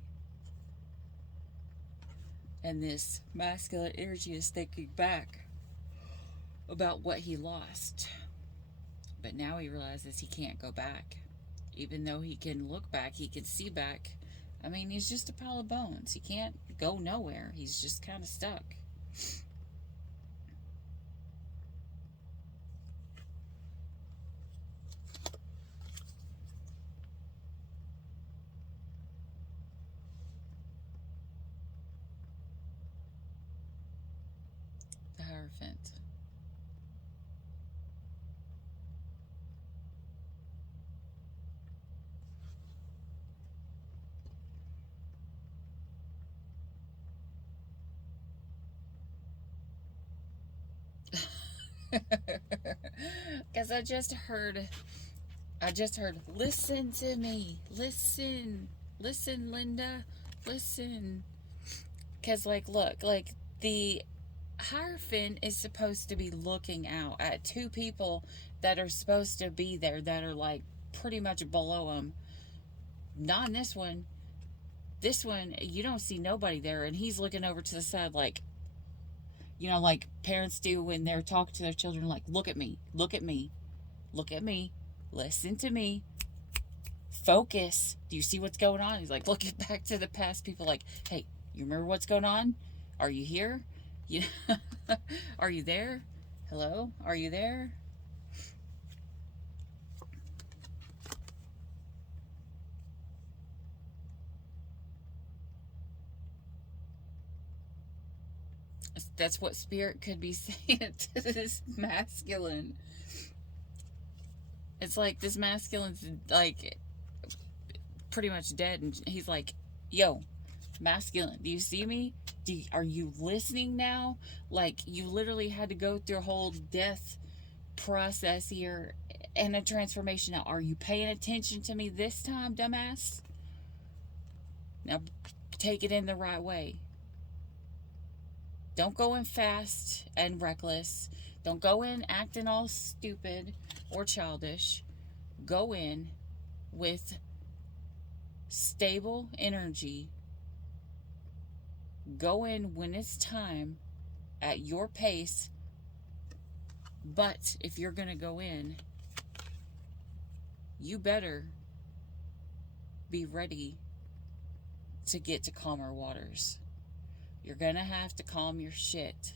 And this masculine energy is thinking back about what he lost. But now he realizes he can't go back. Even though he can look back, he can see back. I mean, he's just a pile of bones. He can't go nowhere. He's just kind of stuck. The Hierophant. Because I just heard, listen to me. Listen, Linda. Listen. Because, look, the Hierophant is supposed to be looking out at two people that are supposed to be there that are, pretty much below him. Not in this one. This one, you don't see nobody there, and he's looking over to the side like parents do when they're talking to their children, look at me, look at me, look at me, listen to me, focus. Do you see what's going on? He's looking back to the past people hey, you remember what's going on? Are you here? Are you there? Hello? Are you there? That's what Spirit could be saying to this masculine. It's this masculine's pretty much dead, and he's yo, masculine, do you see me? Are you listening now? You literally had to go through a whole death process here and a transformation. Now, are you paying attention to me this time, dumbass? Now, take it in the right way. Don't go in fast and reckless. Don't go in acting all stupid or childish. Go in with stable energy. Go in when it's time at your pace. But if you're going to go in, you better be ready to get to calmer waters. You're going to have to calm your shit.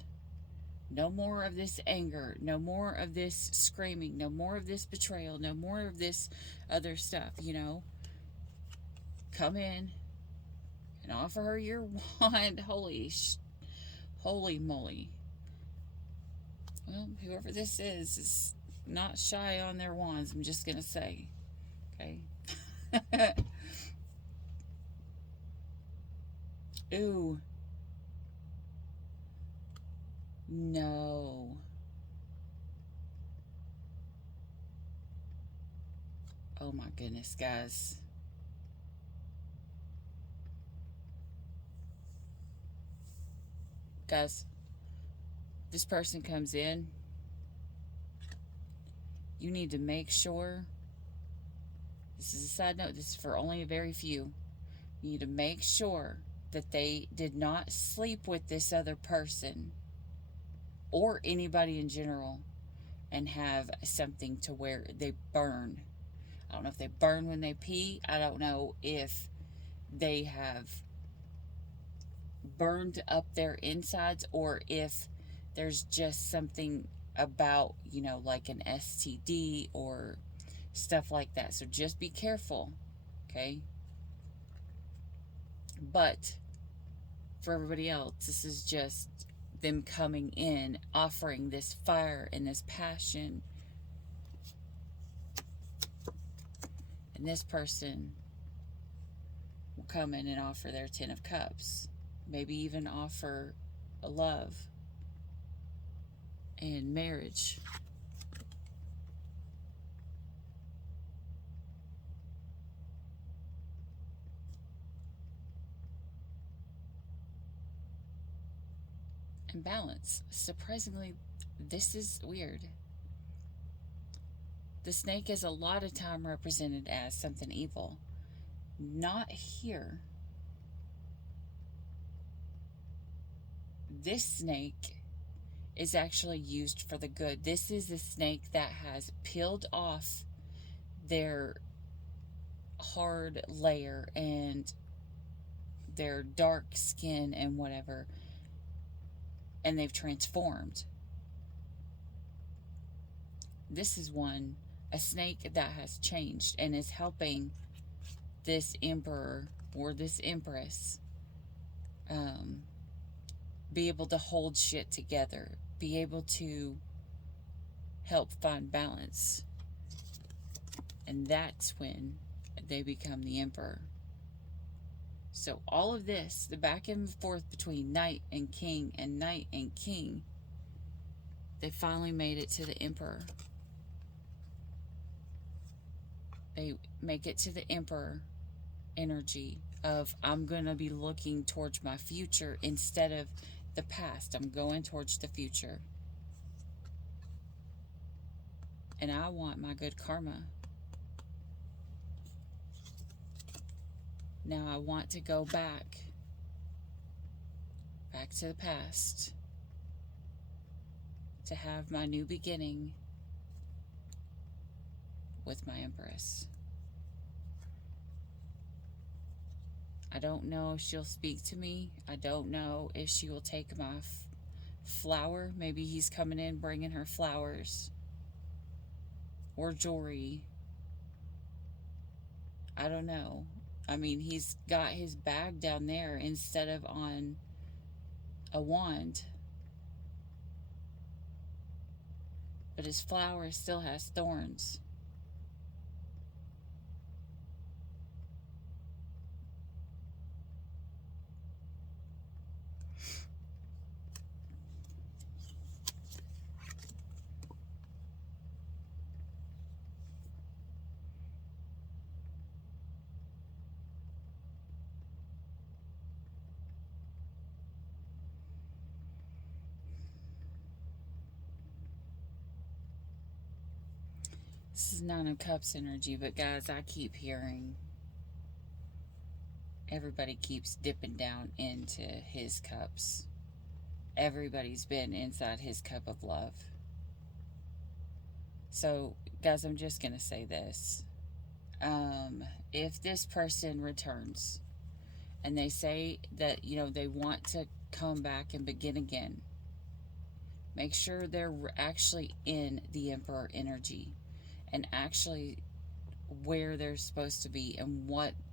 No more of this anger. No more of this screaming. No more of this betrayal. No more of this other stuff, Come in and offer her your wand. Holy moly. Well, whoever this is not shy on their wands, I'm just going to say. Okay? Ooh. No. Oh my goodness, guys. Guys, this person comes in, you need to make sure, this is a side note, this is for only a very few, you need to make sure that they did not sleep with this other person or anybody in general and have something to where they burn. I don't know if they burn when they pee. I don't know if they have burned up their insides or if there's just something about, like an STD or stuff like that. So just be careful, okay? But for everybody else, this is just them coming in, offering this fire and this passion. And this person will come in and offer their 10 of Cups. Maybe even offer a love and marriage. And balance. Surprisingly, this is weird. The snake is a lot of time represented as something evil. Not here. This snake is actually used for the good. This is a snake that has peeled off their hard layer and their dark skin and whatever, and they've transformed. This is a snake that has changed and is helping this emperor or this empress be able to hold shit together, be able to help find balance. And that's when they become the emperor. So all of this, the back and forth between knight and king and knight and king, they finally made it to the emperor. They make it to the emperor energy of, I'm going to be looking towards my future instead of the past. I'm going towards the future. And I want my good karma. Now I want to go back to the past to have my new beginning with my empress. I don't know if she'll speak to me. I don't know if she will take my flower. Maybe he's coming in bringing her flowers or jewelry. I don't know. I mean, he's got his bag down there instead of on a wand. But his flower still has thorns. This is Nine of Cups energy, but guys, I keep hearing everybody keeps dipping down into his cups. Everybody's been inside his cup of love. So, guys, I'm just going to say this. If this person returns and they say that, they want to come back and begin again, make sure they're actually in the Emperor energy and actually where they're supposed to be and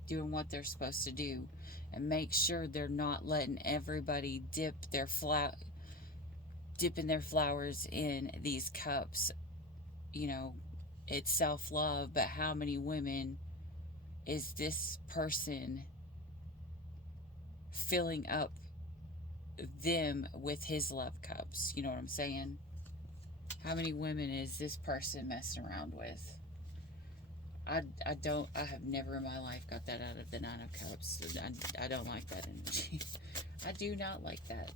doing what they're supposed to do, and make sure they're not letting everybody dipping their flowers in these cups. It's self-love, but how many women is this person filling up them with his love cups? You know what I'm saying? How many women is this person messing around with? I have never in my life got that out of the Nine of Cups. I don't like that energy. I do not like that.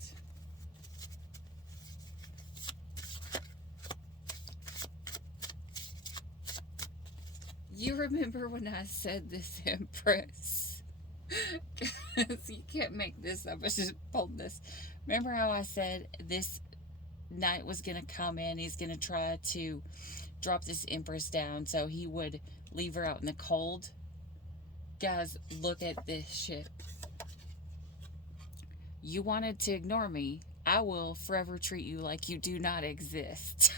You remember when I said this, EmPrEsS? Because you can't make this up. I just pulled this. Remember how I said this knight was going to come in? He's going to try to drop this EmPrEsS down so he would leave her out in the cold. Guys, look at this shit. You wanted to ignore me. I will forever treat you like you do not exist.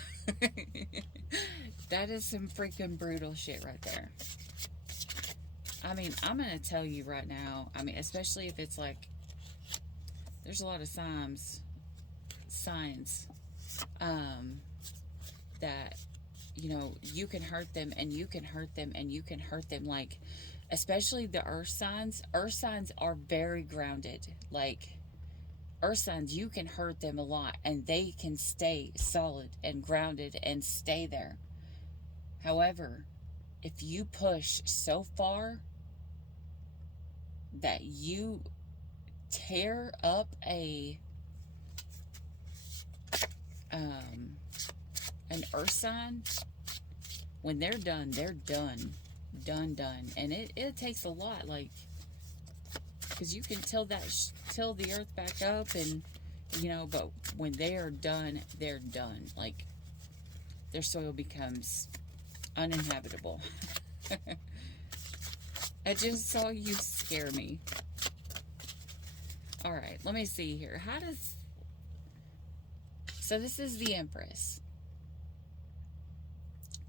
That is some freaking brutal shit right there. I mean, I'm going to tell you right now, I mean, especially if it's like, there's a lot of signs, that, you know, you can hurt them and you can hurt them and you can hurt them. Like, especially the earth signs. Earth signs are very grounded. Like, earth signs, you can hurt them a lot and they can stay solid and grounded and stay there. However, if you push so far that you tear up an earth sign, when they're done, they're done. Done. And it takes a lot, like, because you can till the earth back up, and, you know, but when they are done, they're done. Like, their soil becomes uninhabitable. I just saw you scare me. Alright, let me see here. So this is the EmPrEsS.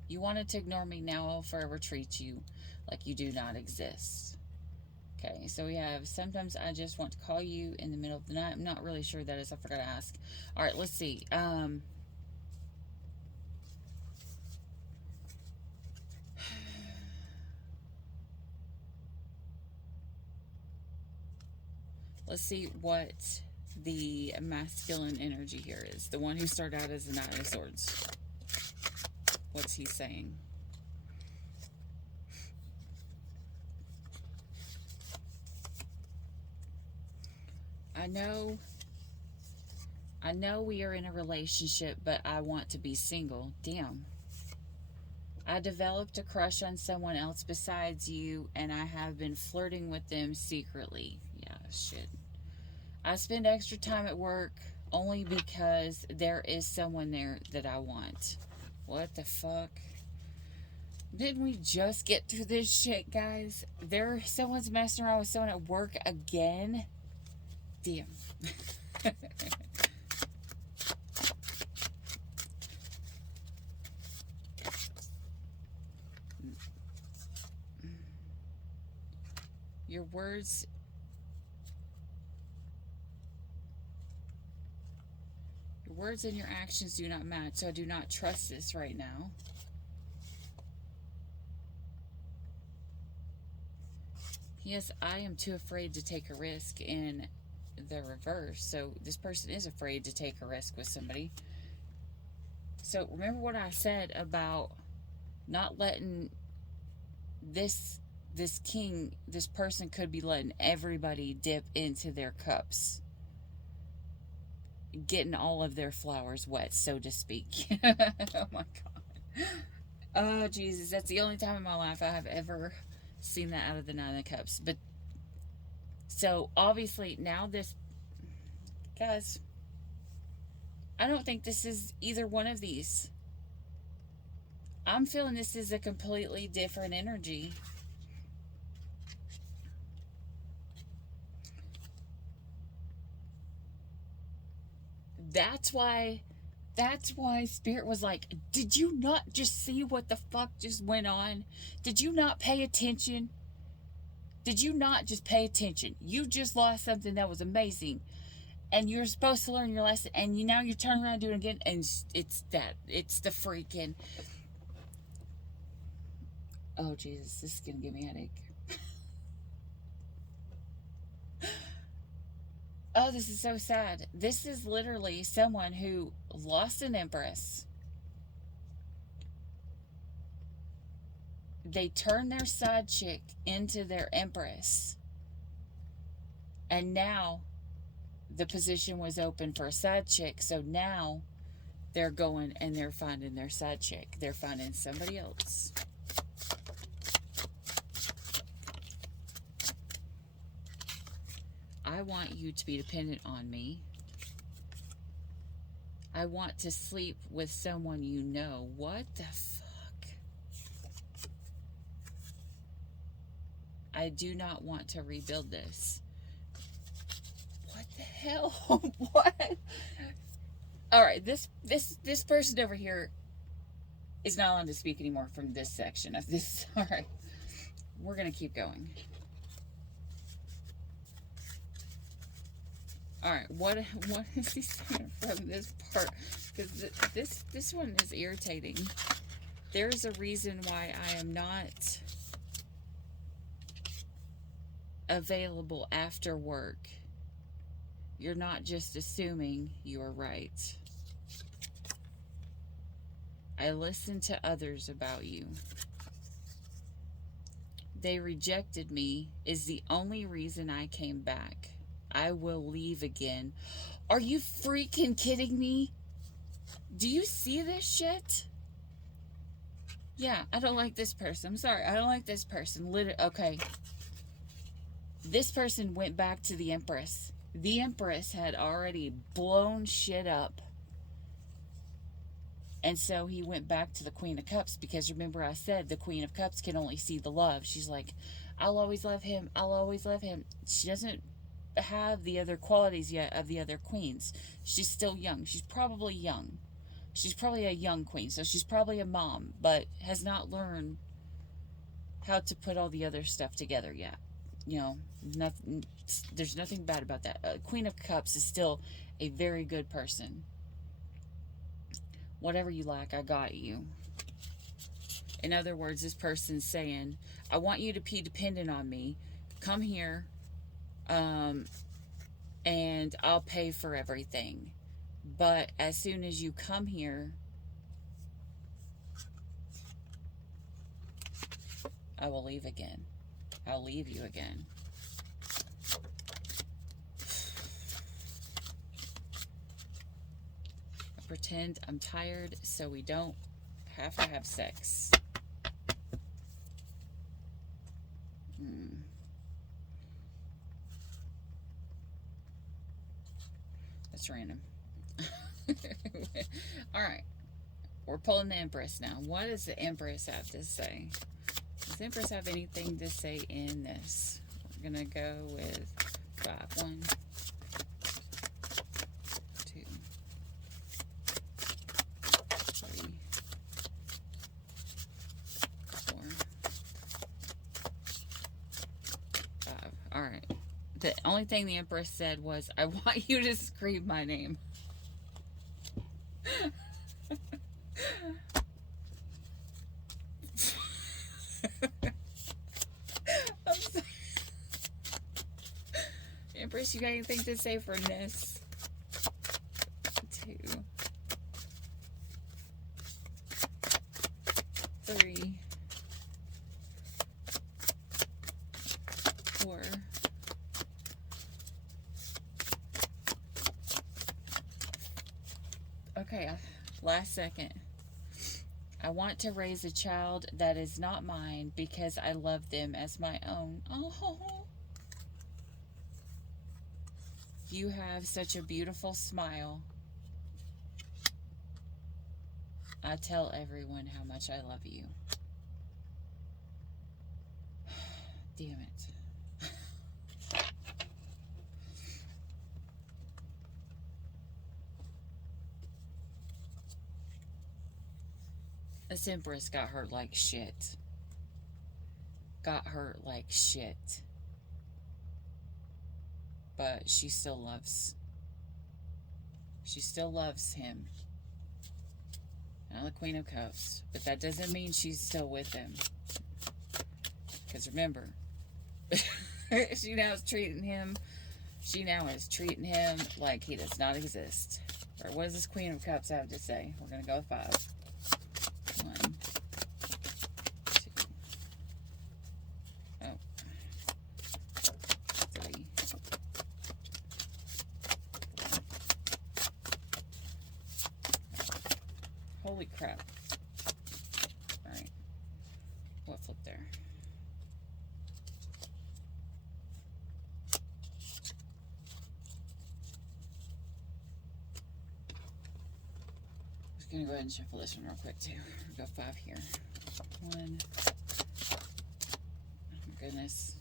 You wanted to ignore me, now I'll forever treat you like you do not exist. Okay, so we have, sometimes I just want to call you in the middle of the night. I'm not really sure that is, I forgot to ask. Alright, let's see. Let's see what the masculine energy here is. The one who started out as the Knight of Swords. What's he saying? I know we are in a relationship, but I want to be single. Damn. I developed a crush on someone else besides you, and I have been flirting with them secretly. Yeah, shit. I spend extra time at work only because there is someone there that I want. What the fuck? Didn't we just get through this shit, guys? Someone's messing around with someone at work again? Damn. Your words and your actions do not match, so I do not trust this right now. Yes, I am too afraid to take a risk in the reverse. So this person is afraid to take a risk with somebody. So remember what I said about not letting this person could be letting everybody dip into their cups, getting all of their flowers wet, so to speak. Oh my God. Oh Jesus, that's the only time in my life I have ever seen that out of the Nine of Cups. But so obviously now this, guys, I don't think this is either one of these. I'm feeling this is a completely different energy. That's why Spirit was like, did you not just see what the fuck just went on? Did you not pay attention? Did you not just pay attention? You just lost something that was amazing. And you're supposed to learn your lesson. And now you're turning around and doing it again. And it's the freaking... Oh, Jesus. This is going to give me a headache. Oh, this is so sad. This is literally someone who lost an EmPrEsS. they turned their side chick into their empress. And now the position was open for a side chick. So now they're going and they're finding their side chick. They're finding somebody else. I want you to be dependent on me. I want to sleep with someone you know. What the fuck? I do not want to rebuild this. What the hell? What? Alright, this person over here is not allowed to speak anymore from this section of this. Alright. We're gonna keep going. Alright, what is he saying from this part? Because this one is irritating. There's a reason why I am not available after work. You're not just assuming you are right. I listen to others about you. They rejected me is the only reason I came back. I will leave again. Are you freaking kidding me? Do you see this shit? Yeah, I don't like this person. I'm sorry, I don't like this person. Okay. This person went back to the Empress. The Empress had already blown shit up. And so he went back to the Queen of Cups, because remember I said the Queen of Cups can only see the love. She's like, I'll always love him. I'll always love him. She doesn't have the other qualities yet of the other queens. She's still young. She's probably young. She's probably a young queen, so she's probably a mom, but has not learned how to put all the other stuff together yet. You know, nothing, there's nothing bad about that. Queen of Cups is still a very good person. Whatever you lack, I got you. In other words, this person's saying, I want you to be dependent on me. Come here, and I'll pay for everything. But as soon as you come here, I will leave again. I'll leave you again. I pretend I'm tired so we don't have to have sex. That's random. Alright. We're pulling the Empress now. What does the Empress have to say? Does the Empress have anything to say in this? We're going to go with 5. 1, 2, 3, 4, 5. Alright. The only thing the Empress said was, I want you to scream my name. I'm sorry. Empress, you got anything to say for this? 2, 3, 4. Okay, last second. I want to raise a child that is not mine because I love them as my own. Oh, you have such a beautiful smile. I tell everyone how much I love you. Damn it. This Empress got hurt like shit. Got hurt like shit. But she still loves him. Now the Queen of Cups. But that doesn't mean she's still with him. Because remember, she now is treating him like he does not exist. Or what does this Queen of Cups have to say? We're going to go with 5. 1, 2, gonna go ahead and shuffle this one real quick too. We've got 5 here. 1. Oh my goodness.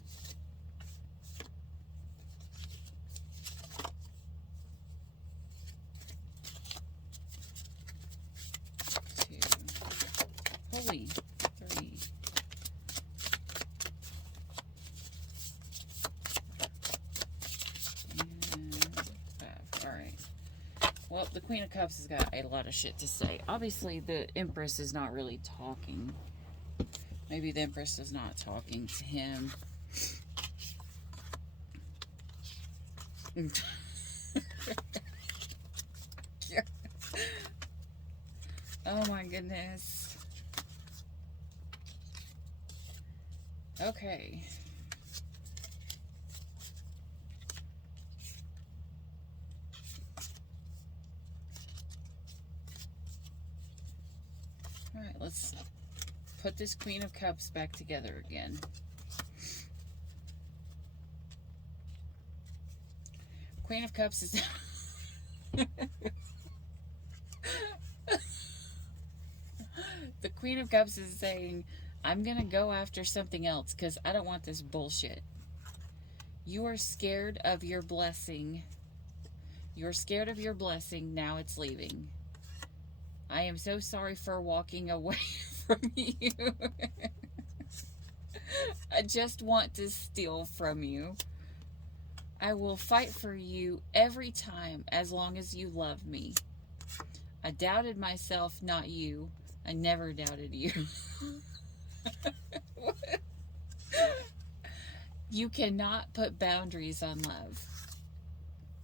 2. Holy 3. And 5. Alright. Well, the Queen of Cups has got a lot of shit to say. Obviously, the Empress is not really talking. Maybe the Empress is not talking to him. Oh my goodness. Okay. Alright, let's put this Queen of Cups back together again. Queen of Cups is... The Queen of Cups is saying, I'm going to go after something else because I don't want this bullshit. You are scared of your blessing. You're scared of your blessing. Now it's leaving. I am so sorry for walking away from you. I just want to steal from you. I will fight for you every time as long as you love me. I doubted myself, not you. I never doubted you. You cannot put boundaries on love.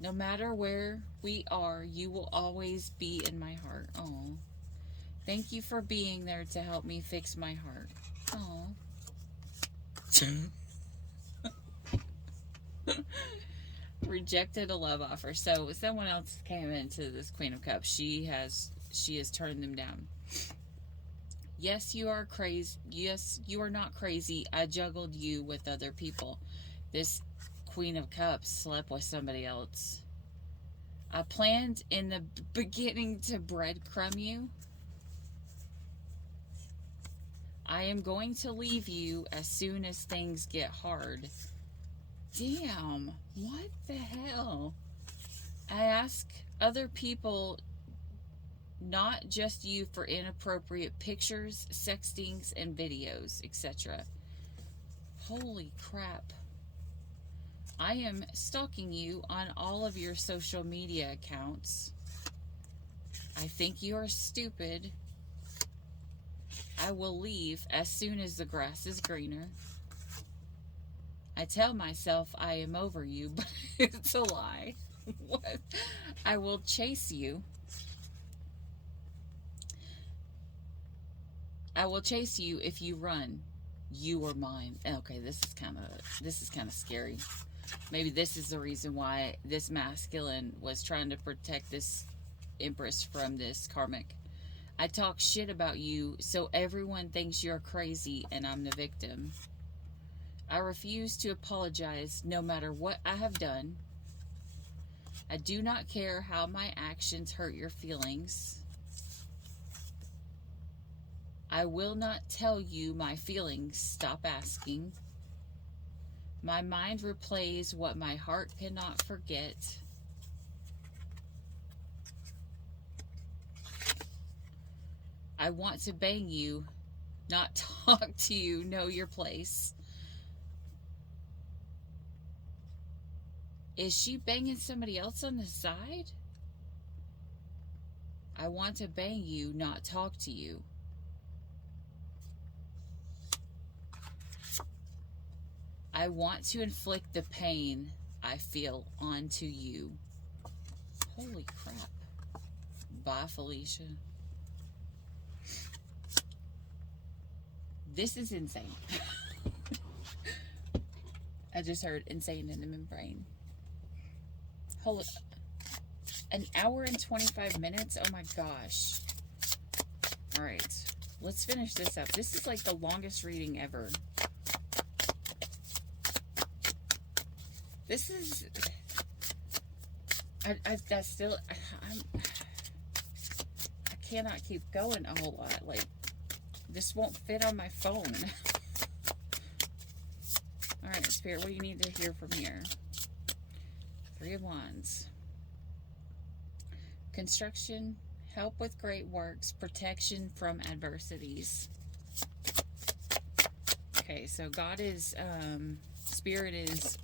No matter where we are, you will always be in my heart. Oh, thank you for being there to help me fix my heart. Oh. Rejected a love offer. So someone else came into this Queen of Cups. She has turned them down. Yes, you are crazy. Yes, you are not crazy. I juggled you with other people. This Queen of Cups slept with somebody else. I planned in the beginning to breadcrumb you. I am going to leave you as soon as things get hard. Damn, what the hell? I ask other people, not just you, for inappropriate pictures, sextings, and videos, etc. Holy crap. I am stalking you on all of your social media accounts. I think you are stupid. I will leave as soon as the grass is greener. I tell myself I am over you, but it's a lie. What? I will chase you. I will chase you if you run. You are mine. Okay, this is kind of scary. Maybe this is the reason why this masculine was trying to protect this Empress from this karmic. I talk shit about you so everyone thinks you're crazy and I'm the victim. I refuse to apologize no matter what I have done. I do not care how my actions hurt your feelings. I will not tell you my feelings. Stop asking. My mind replays what my heart cannot forget. I want to bang you, not talk to you. Know your place. Is she banging somebody else on the side? I want to bang you, not talk to you. I want to inflict the pain I feel onto you. Holy crap. Bye, Felicia. This is insane. I just heard insane in the brain. Holy, an hour and 25 minutes? Oh my gosh. Alright, let's finish this up. This is like the longest reading ever. This is... I cannot keep going a whole lot. Like, this won't fit on my phone. Alright, Spirit, what do you need to hear from here? 3 of Wands. Construction, help with great works, protection from adversities. Okay, so God is, Spirit is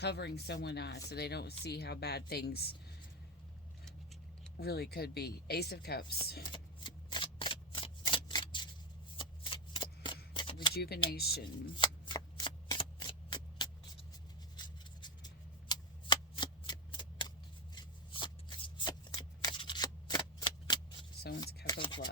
covering someone's eyes so they don't see how bad things really could be. Ace of Cups. Rejuvenation. Someone's cup of love.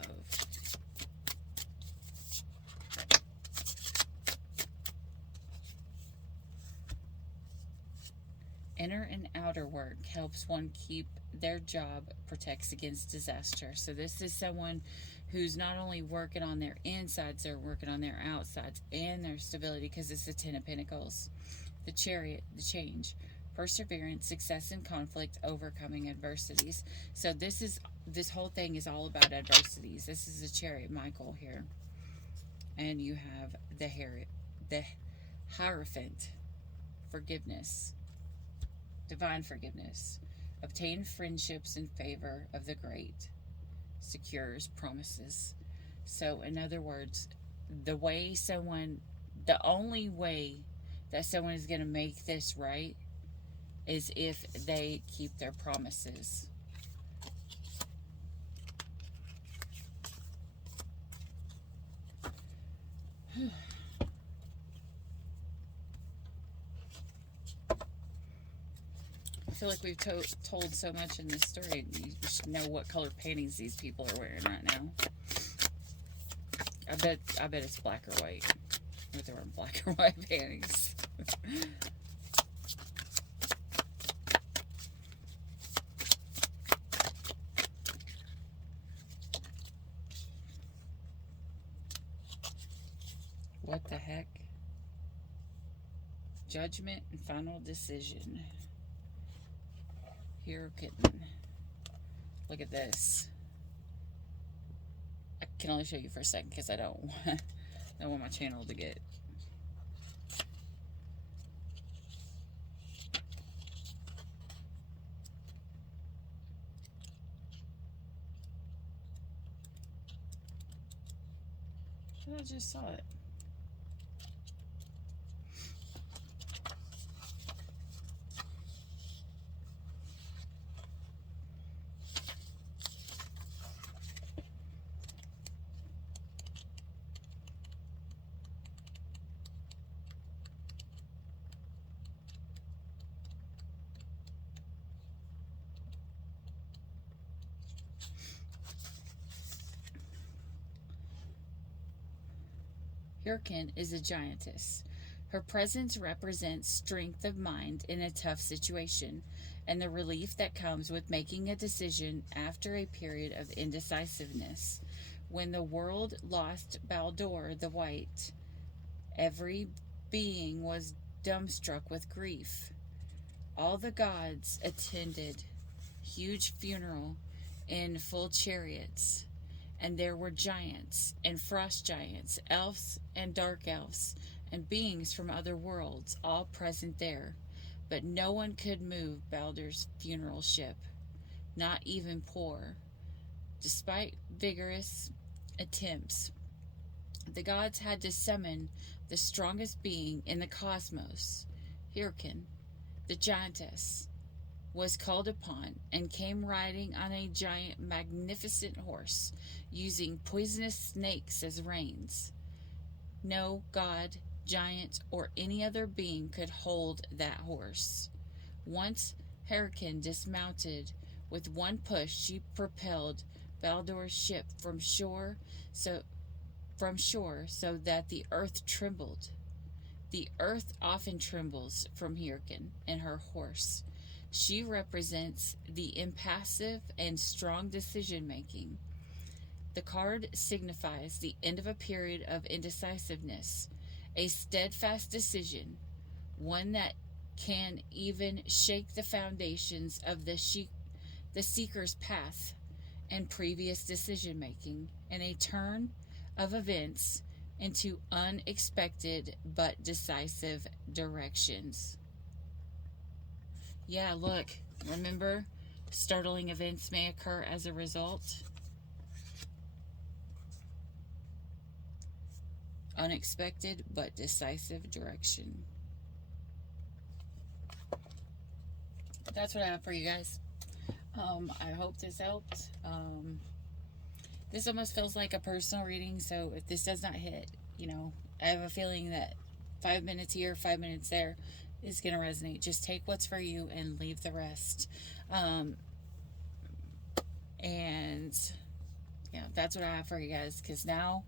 Inner and outer work helps one keep their job, protects against disaster. So this is someone who's not only working on their insides, they're working on their outsides and their stability, because it's the 10 of Pentacles. The Chariot, the change. Perseverance, success in conflict, overcoming adversities. So this whole thing is all about adversities. This is the Chariot, Michael here. And you have the Hierophant, forgiveness. Divine forgiveness. Obtain friendships in favor of the great. Secures promises. So, in other words, the only way that someone is going to make this right is if they keep their promises. I feel like we've told so much in this story. You should know what color panties these people are wearing right now. I bet it's black or white. I bet they're wearing black or white panties. What the heck? Judgment and final decision. Here, kitten. Look at this. I can only show you for a second because I don't want my channel to get. I just saw it. Hyrcan is a giantess. Her presence represents strength of mind in a tough situation and the relief that comes with making a decision after a period of indecisiveness. When the world lost Baldur the White, every being was dumbstruck with grief. All the gods attended huge funeral in full chariots. And there were giants and frost giants, elves and dark elves, and beings from other worlds, all present there. But no one could move Baldur's funeral ship, not even Por. Despite vigorous attempts, the gods had to summon the strongest being in the cosmos. Hyrcan, the giantess, was called upon and came riding on a giant, magnificent horse, using poisonous snakes as reins. No god, giant, or any other being could hold that horse. Once Hyrcan dismounted, with one push she propelled Baldur's ship from shore so that the earth trembled. The earth often trembles from Hyrcan and her horse. She represents the impassive and strong decision-making. The card signifies the end of a period of indecisiveness, a steadfast decision, one that can even shake the foundations of the seeker's path. and previous decision making, and a turn of events into unexpected but decisive directions. Yeah, look, remember, startling events may occur as a result. Unexpected but decisive direction. That's what I have for you guys. I hope this helped. This almost feels like a personal reading, so if this does not hit, I have a feeling that 5 minutes here, 5 minutes there is going to resonate. Just take what's for you and leave the rest. And yeah, that's what I have for you guys, because now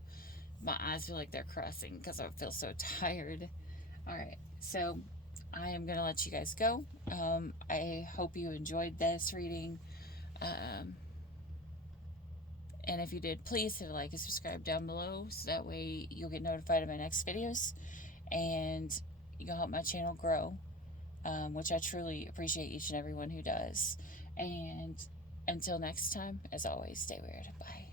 my eyes feel like they're crossing because I feel so tired. All right, so I am going to let you guys go. I hope you enjoyed this reading. And if you did, please hit like and subscribe down below, so that way you'll get notified of my next videos and you'll help my channel grow, which I truly appreciate each and everyone who does. And until next time, as always, stay weird. Bye.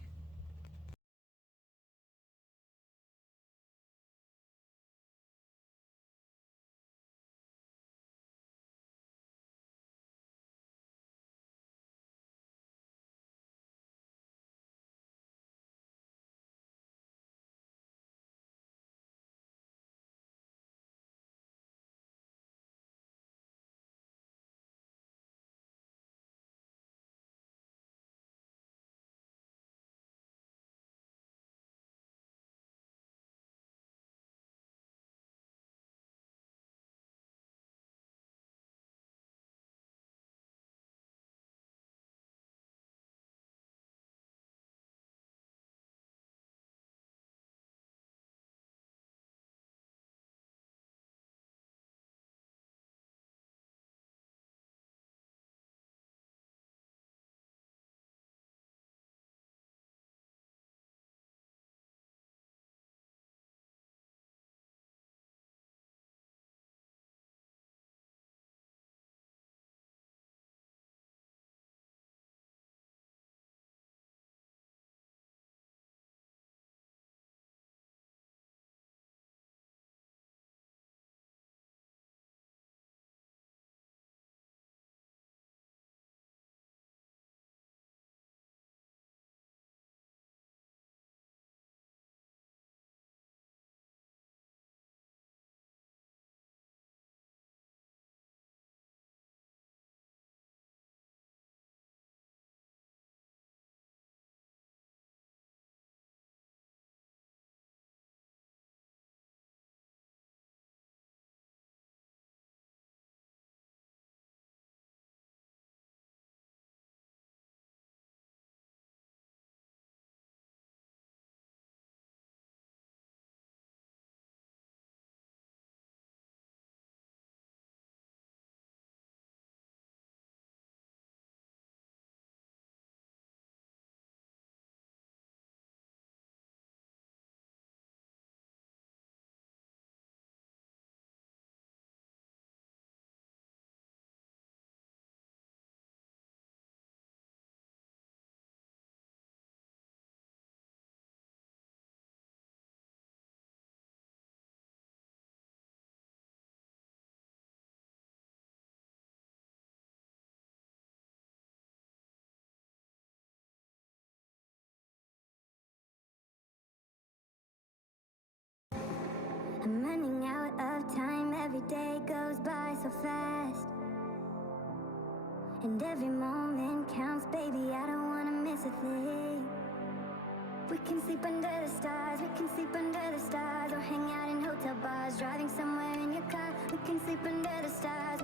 I'm running out of time, every day goes by so fast. And every moment counts, baby, I don't wanna miss a thing. We can sleep under the stars, we can sleep under the stars, or hang out in hotel bars, driving somewhere in your car. We can sleep under the stars.